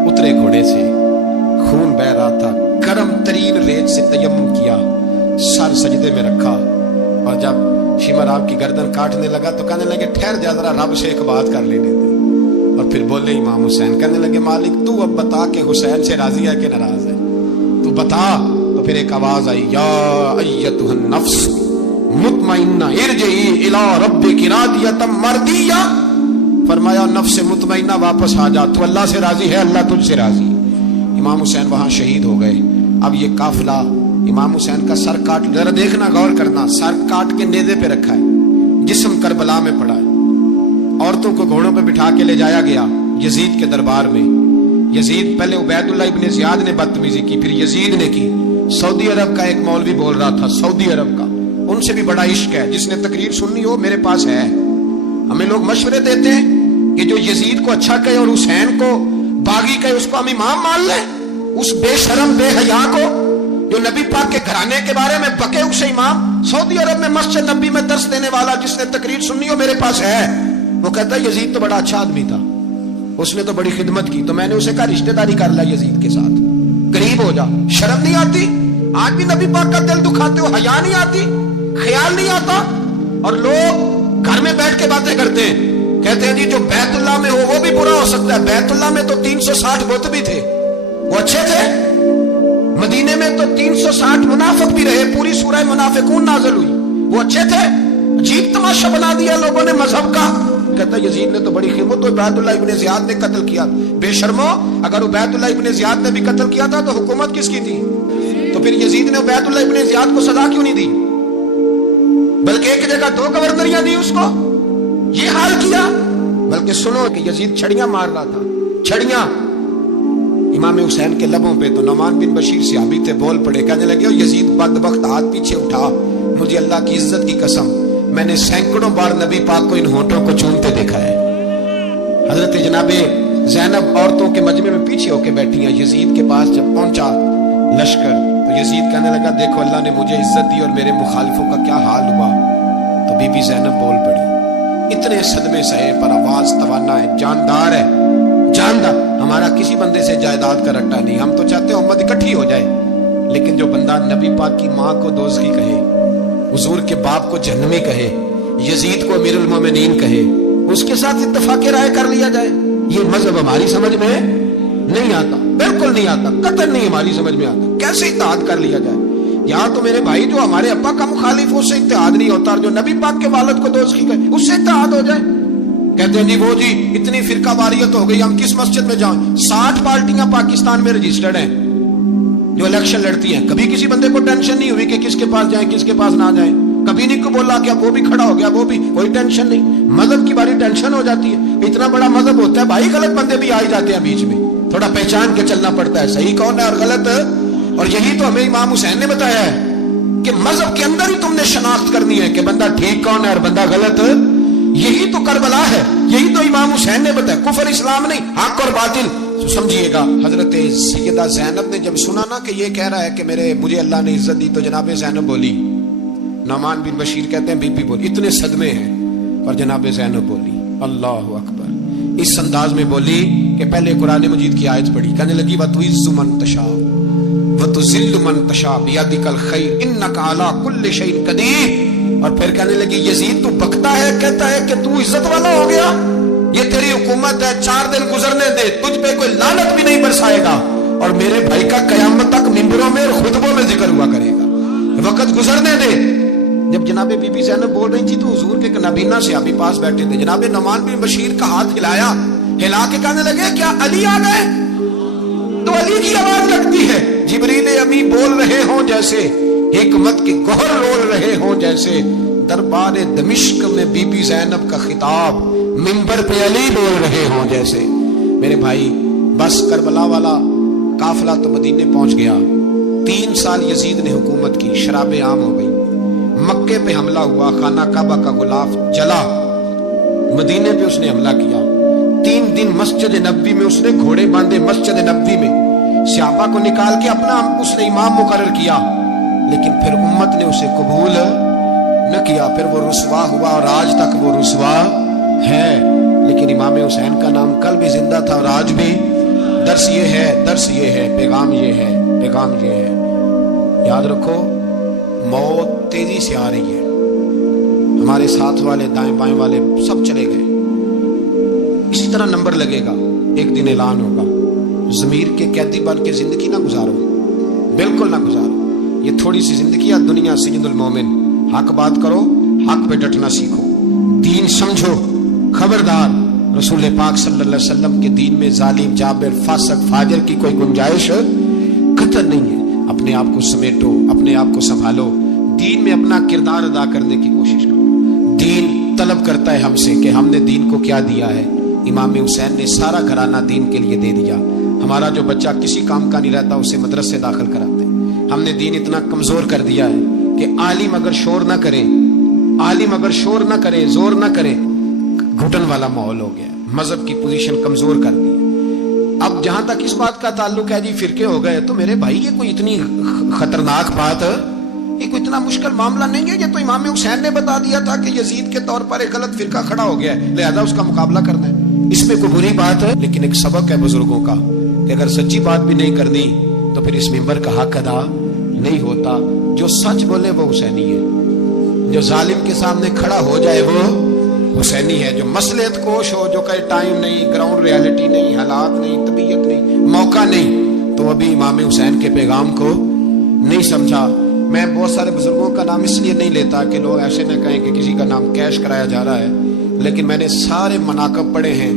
اترے گھوڑے سے, خون بہ رہا تھا, گرم ترین ریت سے تیمم کیا, سر سجدے میں رکھا, اور جب شمر آپ کی گردن کاٹنے لگا تو کہنے لگے ٹھہر جا ذرا رب سے ایک بات کر لینے دے. اور پھر بولے امام حسین, کہنے لگے مالک تو اب بتا کہ حسین سے راضی ہے کہ ناراض ہے, تو بتا. تو پھر ایک آواز آئی, یا ایتھا النفس مطمئنہ ارجعی الی ربک راضیۃ مرضیہ. فرمایا نفس مطمئنہ واپس آ جا, تو اللہ سے راضی ہے, اللہ تجھ سے راضی. امام حسین وہاں شہید ہو گئے. اب یہ قافلہ امام حسین کا سر کاٹ, ذرا دیکھنا غور کرنا, سر کاٹ کے نیزے پہ رکھا ہے, جسم کربلا میں پڑا ہے. عورتوں کو گھوڑوں پہ بٹھا کے لے جایا گیا یزید کے دربار میں. یزید پہلے عبید اللہ ابن زیاد نے بدتمیزی کی, پھر یزید نے کی. سعودی عرب کا ایک مولوی بول رہا تھا, سعودی عرب کا, ان سے بھی بڑا عشق ہے, جس نے تقریر سننی ہو میرے پاس ہے. ہمیں لوگ مشورے دیتے ہیں کہ جو یزید کو اچھا کہے اور حسین کو باغی کہے اس کو ہم امام مان لیں. اس بے شرم بے حیا کو جو نبی پاک کے گھرانے کے بارے میں بکے اسے امام. سعودی عرب میں مسجد نبی میں درس دینے والا, جس نے تقریر سننی ہو میرے پاس ہے. وہ کہتا ہے یزید تو بڑا اچھا آدمی تھا, اس نے تو بڑی خدمت کی, تو میں نے اسے کہا رشتہ داری کر لا یزید کے ساتھ, قریب ہو جا. شرم نہیں آتی؟ آج بھی نبی پاک کا دل دکھاتے ہو, حیا نہیں آتی, خیال نہیں آتا. اور لوگ گھر میں بیٹھ کے باتیں کرتے ہیں, کہتے ہیں جی جو بیت اللہ میں ہو وہ بھی برا ہو سکتا ہے. بیت اللہ میں تو 360 بت بھی تھے, وہ اچھے تھے. مدینے میں تو 360 منافق بھی رہے, پوری سورہ منافقون نازل ہوئی. وہ اچھے تھے, عجیب تماشا بنا دیا لوگوں نے مذہب کا. کہتا یزید نے تو بڑی خدمت, تو عبید اللہ ابن زیاد نے قتل کیا. بے شرمو, اگر عبید اللہ ابن زیاد نے بھی قتل کیا تھا تو حکومت کس کی تھی؟ تو پھر یزید نے عبید اللہ ابن زیاد کو سزا کیوں نہیں دی, بلکہ ایک جگہ 2 گورنریاں دی اس کو؟ یہ حال کیا. بلکہ سنو کہ یزید چھڑیاں مار رہا تھا, چھڑیاں. امام حسین کے لبوں پہ تو نعمان بن بشیر صحابی تھے, بول پڑے, کہنے لگے یزید بدبخت ہاتھ پیچھے اٹھا, مجھے اللہ کی عزت کی قسم میں نے سینکڑوں بار نبی پاک کو ان ہونٹوں کو چومتے دیکھا ہے. حضرت جناب زینب عورتوں کے مجمع میں پیچھے ہو کے بیٹھی ہیں. یزید کے پاس جب پہنچا لشکر تو یزید کہنے لگا دیکھو اللہ نے مجھے عزت دی اور میرے مخالفوں کا کیا حال ہوا. تو بی بی زینب بول پڑی, اتنے صدمے سہے پر آواز توانا ہے, جاندار ہے, جاندار. ہمارا کسی بندے سے جائیداد کا رٹا نہیں, ہم تو چاہتے ہیں امت اکٹھی ہو جائے, لیکن جو بندہ نبی پاک کی ماں کو دوزخی کہے, حضور کے باپ کو جہنمی کہے, یزید کو امیر المومنین کہے, اس کے ساتھ اتفاق رائے کر لیا جائے, یہ مذہب ہماری سمجھ میں نہیں آتا, بالکل نہیں آتا, قطعاً نہیں ہماری سمجھ میں آتا. کیسے اتحاد کر لیا جائے؟ یہاں تو میرے بھائی جو ہمارے ابا کا مخالف اس سے اتحاد نہیں ہوتا, اور جو نبی پاک کے والد کو دوزخی کہے اس سے اتحاد ہو جائے. کہتے ہیں جی وہ جی اتنی فرقہ واریت ہو گئی, ہم کس مسجد میں جائیں؟ 60 پارٹیاں پاکستان میں رجسٹرڈ ہیں جو الیکشن لڑتی ہیں. کبھی کسی بندے کو ٹینشن نہیں ہوئی کہ کس کے پاس جائیں کس کے پاس نہ جائیں, کبھی نہیں کو بولا کہ اب وہ بھی کھڑا ہو گیا, وہ بھی, کوئی ٹینشن نہیں. مذہب کی باری ٹینشن ہو جاتی ہے, اتنا بڑا مذہب ہوتا ہے بھائی, غلط بندے بھی آ ہی جاتے ہیں بیچ میں, تھوڑا پہچان کے چلنا پڑتا ہے صحیح کون ہے اور غلط. اور یہی تو ہمیں امام حسین نے بتایا ہے کہ مذہب کے اندر ہی تم نے شناخت کرنی ہے کہ بندہ ٹھیک کون ہے اور بندہ غلط. یہی تو کربلا ہے, یہی تو امام حسین نے بتایا, کفر اسلام نہیں, حق اور باطل. سمجھیے گا, حضرت سیدہ زینب نے جب سنا نا کہ یہ کہہ رہا ہے کہ مجھے اللہ نے عزت دی, تو جناب زینب بولی. نعمان بن بشیر کہتے ہیں بی بی بولی, اتنے صدمے ہیں, اور جناب زینب بولی اللہ اکبر, اس انداز میں بولی کہ پہلے قرآن مجید کی آیت پڑھی, کہنے لگی وَتُعِزُّ مَن تَشَاءُ وَتُذِلُّ مَن تَشَاءُ بِيَدِكَ الْخَيْرُ إِنَّكَ عَلَىٰ كُلِّ شَيْءٍ قَدِيرٌ. اور پھر کہنے لگی یزید تو بکتا ہے, کہتا ہے کہ تو عزت والا ہو گیا, یہ تیری حکومت ہے, 4 دن گزرنے دے, تجھ پہ کوئی لعنت بھی نہیں برسائے گا, اور میرے بھائی کا قیامت تک ممبروں میں اور خطبوں میں ذکر ہوا کرے گا, وقت گزرنے دے. جب جناب بی بی زینب بول رہی تھی تو حضور کے نابینا صحابی پاس بیٹھے تھے. جناب نعمان بن بشیر کا ہاتھ ہلایا, ہلا کے کہنے لگے کیا علی آ گئے؟ تو علی کی آواز لگتی ہے, جبریل امی بول رہے ہوں جیسے, حکمت کے گوہر رول رہے ہوں جیسے, دربار دمشق میں بی بی زینب کا خطاب, منبر پہ علی بول رہے ہوں جیسے. میرے بھائی بس کربلا والا قافلہ تو مدینے پہنچ گیا. 3 سال یزید نے حکومت کی, شرابیں عام ہو گئی, مکے پہ حملہ ہوا, خانہ کعبہ کا غلاف جلا, مدینے پہ اس نے حملہ کیا. 3 دن مسجد نبوی میں اس نے گھوڑے باندھے, مسجد نبوی میں صحابہ کو نکال کے اپنا اس نے امام مقرر کیا, لیکن پھر امت نے اسے قبول نہ کیا, پھر وہ رسوا ہوا اور آج تک وہ رسوا ہے. لیکن امام حسین کا نام کل بھی زندہ تھا اور آج بھی. درس یہ ہے, درس یہ ہے, پیغام یہ ہے, پیغام یہ ہے, یاد رکھو موت تیزی سے آ رہی ہے. ہمارے ساتھ والے دائیں بائیں والے سب چلے گئے, اسی طرح نمبر لگے گا, ایک دن اعلان ہوگا. ضمیر کے قیدی بن کے زندگی نہ گزارو, بالکل نہ گزارو. یہ تھوڑی سی زندگی ہے دنیا سجن المومن. حق بات کرو, حق پہ ڈٹنا سیکھو, دین سمجھو. خبردار, رسول پاک صلی اللہ علیہ وسلم کے دین میں ظالم, جابر, فاسق, فاجر کی کوئی گنجائش قطعاً نہیں ہے. اپنے آپ کو سمیٹو, اپنے آپ کو سنبھالو, دین میں اپنا کردار ادا کرنے کی کوشش کرو. دین طلب کرتا ہے ہم سے کہ ہم نے دین کو کیا دیا ہے. امام حسین نے سارا گھرانہ دین کے لیے دے دیا. ہمارا جو بچہ کسی کام کا نہیں رہتا اسے مدرسے داخل کراتے. ہم نے دین اتنا کمزور کر دیا ہے کہ عالم اگر شور نہ کرے, عالم اگر شور نہ کرے, زور نہ کرے, گھٹن والا ماحول ہو گیا. مذہب کی پوزیشن کمزور کر دی. اب جہاں تک اس بات کا تعلق ہے جی فرقے ہو گئے, تو میرے بھائی یہ کوئی اتنی خطرناک بات, یہ کوئی اتنا مشکل معاملہ نہیں ہے. یہ تو امام حسین نے بتا دیا تھا کہ یزید کے طور پر ایک غلط فرقہ کھڑا ہو گیا ہے, لہذا اس کا مقابلہ کرنا ہے. اس میں کوئی بری بات ہے, لیکن ایک سبق ہے بزرگوں کا کہ اگر سچی بات بھی نہیں کرنی تو پھر اس منبر کا حق ادا نہیں ہوتا. جو سچ بولے وہ حسینی ہے, جو ظالم کے سامنے کھڑا ہو جائے وہ حسینی ہے. جو مصلحت کوش ہو, جو کہے ٹائم نہیں, گراؤنڈ ریالٹی نہیں, حالات نہیں, طبیعت نہیں, موقع نہیں, تو ابھی امام حسین کے پیغام کو نہیں سمجھا. میں بہت سارے بزرگوں کا نام اس لیے نہیں لیتا کہ لوگ ایسے نہ کہیں کہ کسی کا نام کیش کرایا جا رہا ہے, لیکن میں نے سارے مناقب پڑھے ہیں.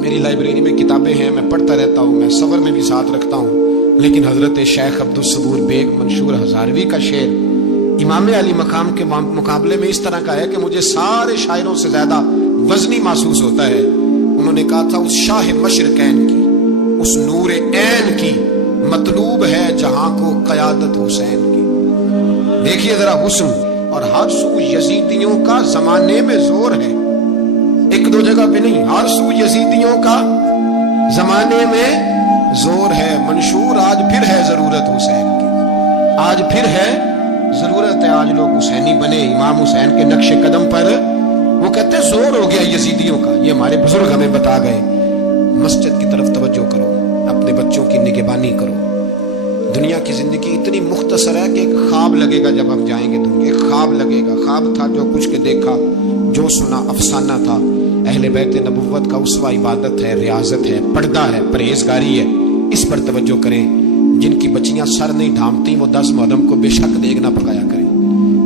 میری لائبریری میں کتابیں ہیں, میں پڑھتا رہتا ہوں, میں سفر میں بھی ساتھ رکھتا ہوں. لیکن حضرت شیخ عبدالصبور بیگ منشور ہزاروی کا شعر امام علی مقام کے مقابلے میں اس طرح کا ہے کہ مجھے سارے شاعروں سے زیادہ وزنی محسوس ہوتا ہے. انہوں نے کہا تھا اس شاہ مشرقین کی, اس نور عین کی مطلوب ہے جہاں کو قیادت حسین کی. دیکھیے ذرا حسن, اور ہر سو یزیدیوں کا زمانے میں زور ہے, ایک دو جگہ پہ نہیں, ہر سو یزیدیوں کا زمانے میں زور ہے. منشور آج پھر ہے ضرورت حسین کی, آج پھر ہے ضرورت ہے. آج لوگ حسینی بنے, امام حسین کے نقش قدم پر. وہ کہتے ہیں زور ہو گیا یزیدیوں کا, یہ ہمارے بزرگ ہمیں بتا گئے. مسجد کی طرف توجہ کرو, اپنے بچوں کی نگہبانی کرو. دنیا کی زندگی اتنی مختصر ہے کہ ایک خواب لگے گا جب ہم جائیں گے دنیا, ایک خواب لگے گا. خواب تھا جو کچھ کے دیکھا, جو سنا افسانہ تھا. اہل بیت نبوت کا اسوہ عبادت ہے, ریاضت ہے, پردہ ہے, پرہیزگاری ہے. اس پر توجہ کریں. جن کی بچیاں سر نہیں ڈھانپتی وہ 10 محرم کو بے شک دیگ نہ پکایا کریں.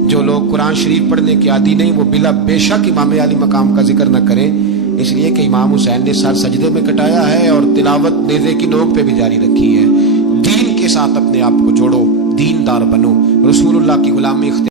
جو لوگ قرآن شریف پڑھنے کے عادی نہیں وہ بلا بے شک امام علی مقام کا ذکر نہ کریں, اس لیے کہ امام حسین نے سر سجدے میں کٹایا ہے اور تلاوت نیزے کی نوک پہ بھی جاری رکھی ہے. دین کے ساتھ اپنے آپ کو جوڑو, دیندار بنو, رسول اللہ کی غلامی اختیار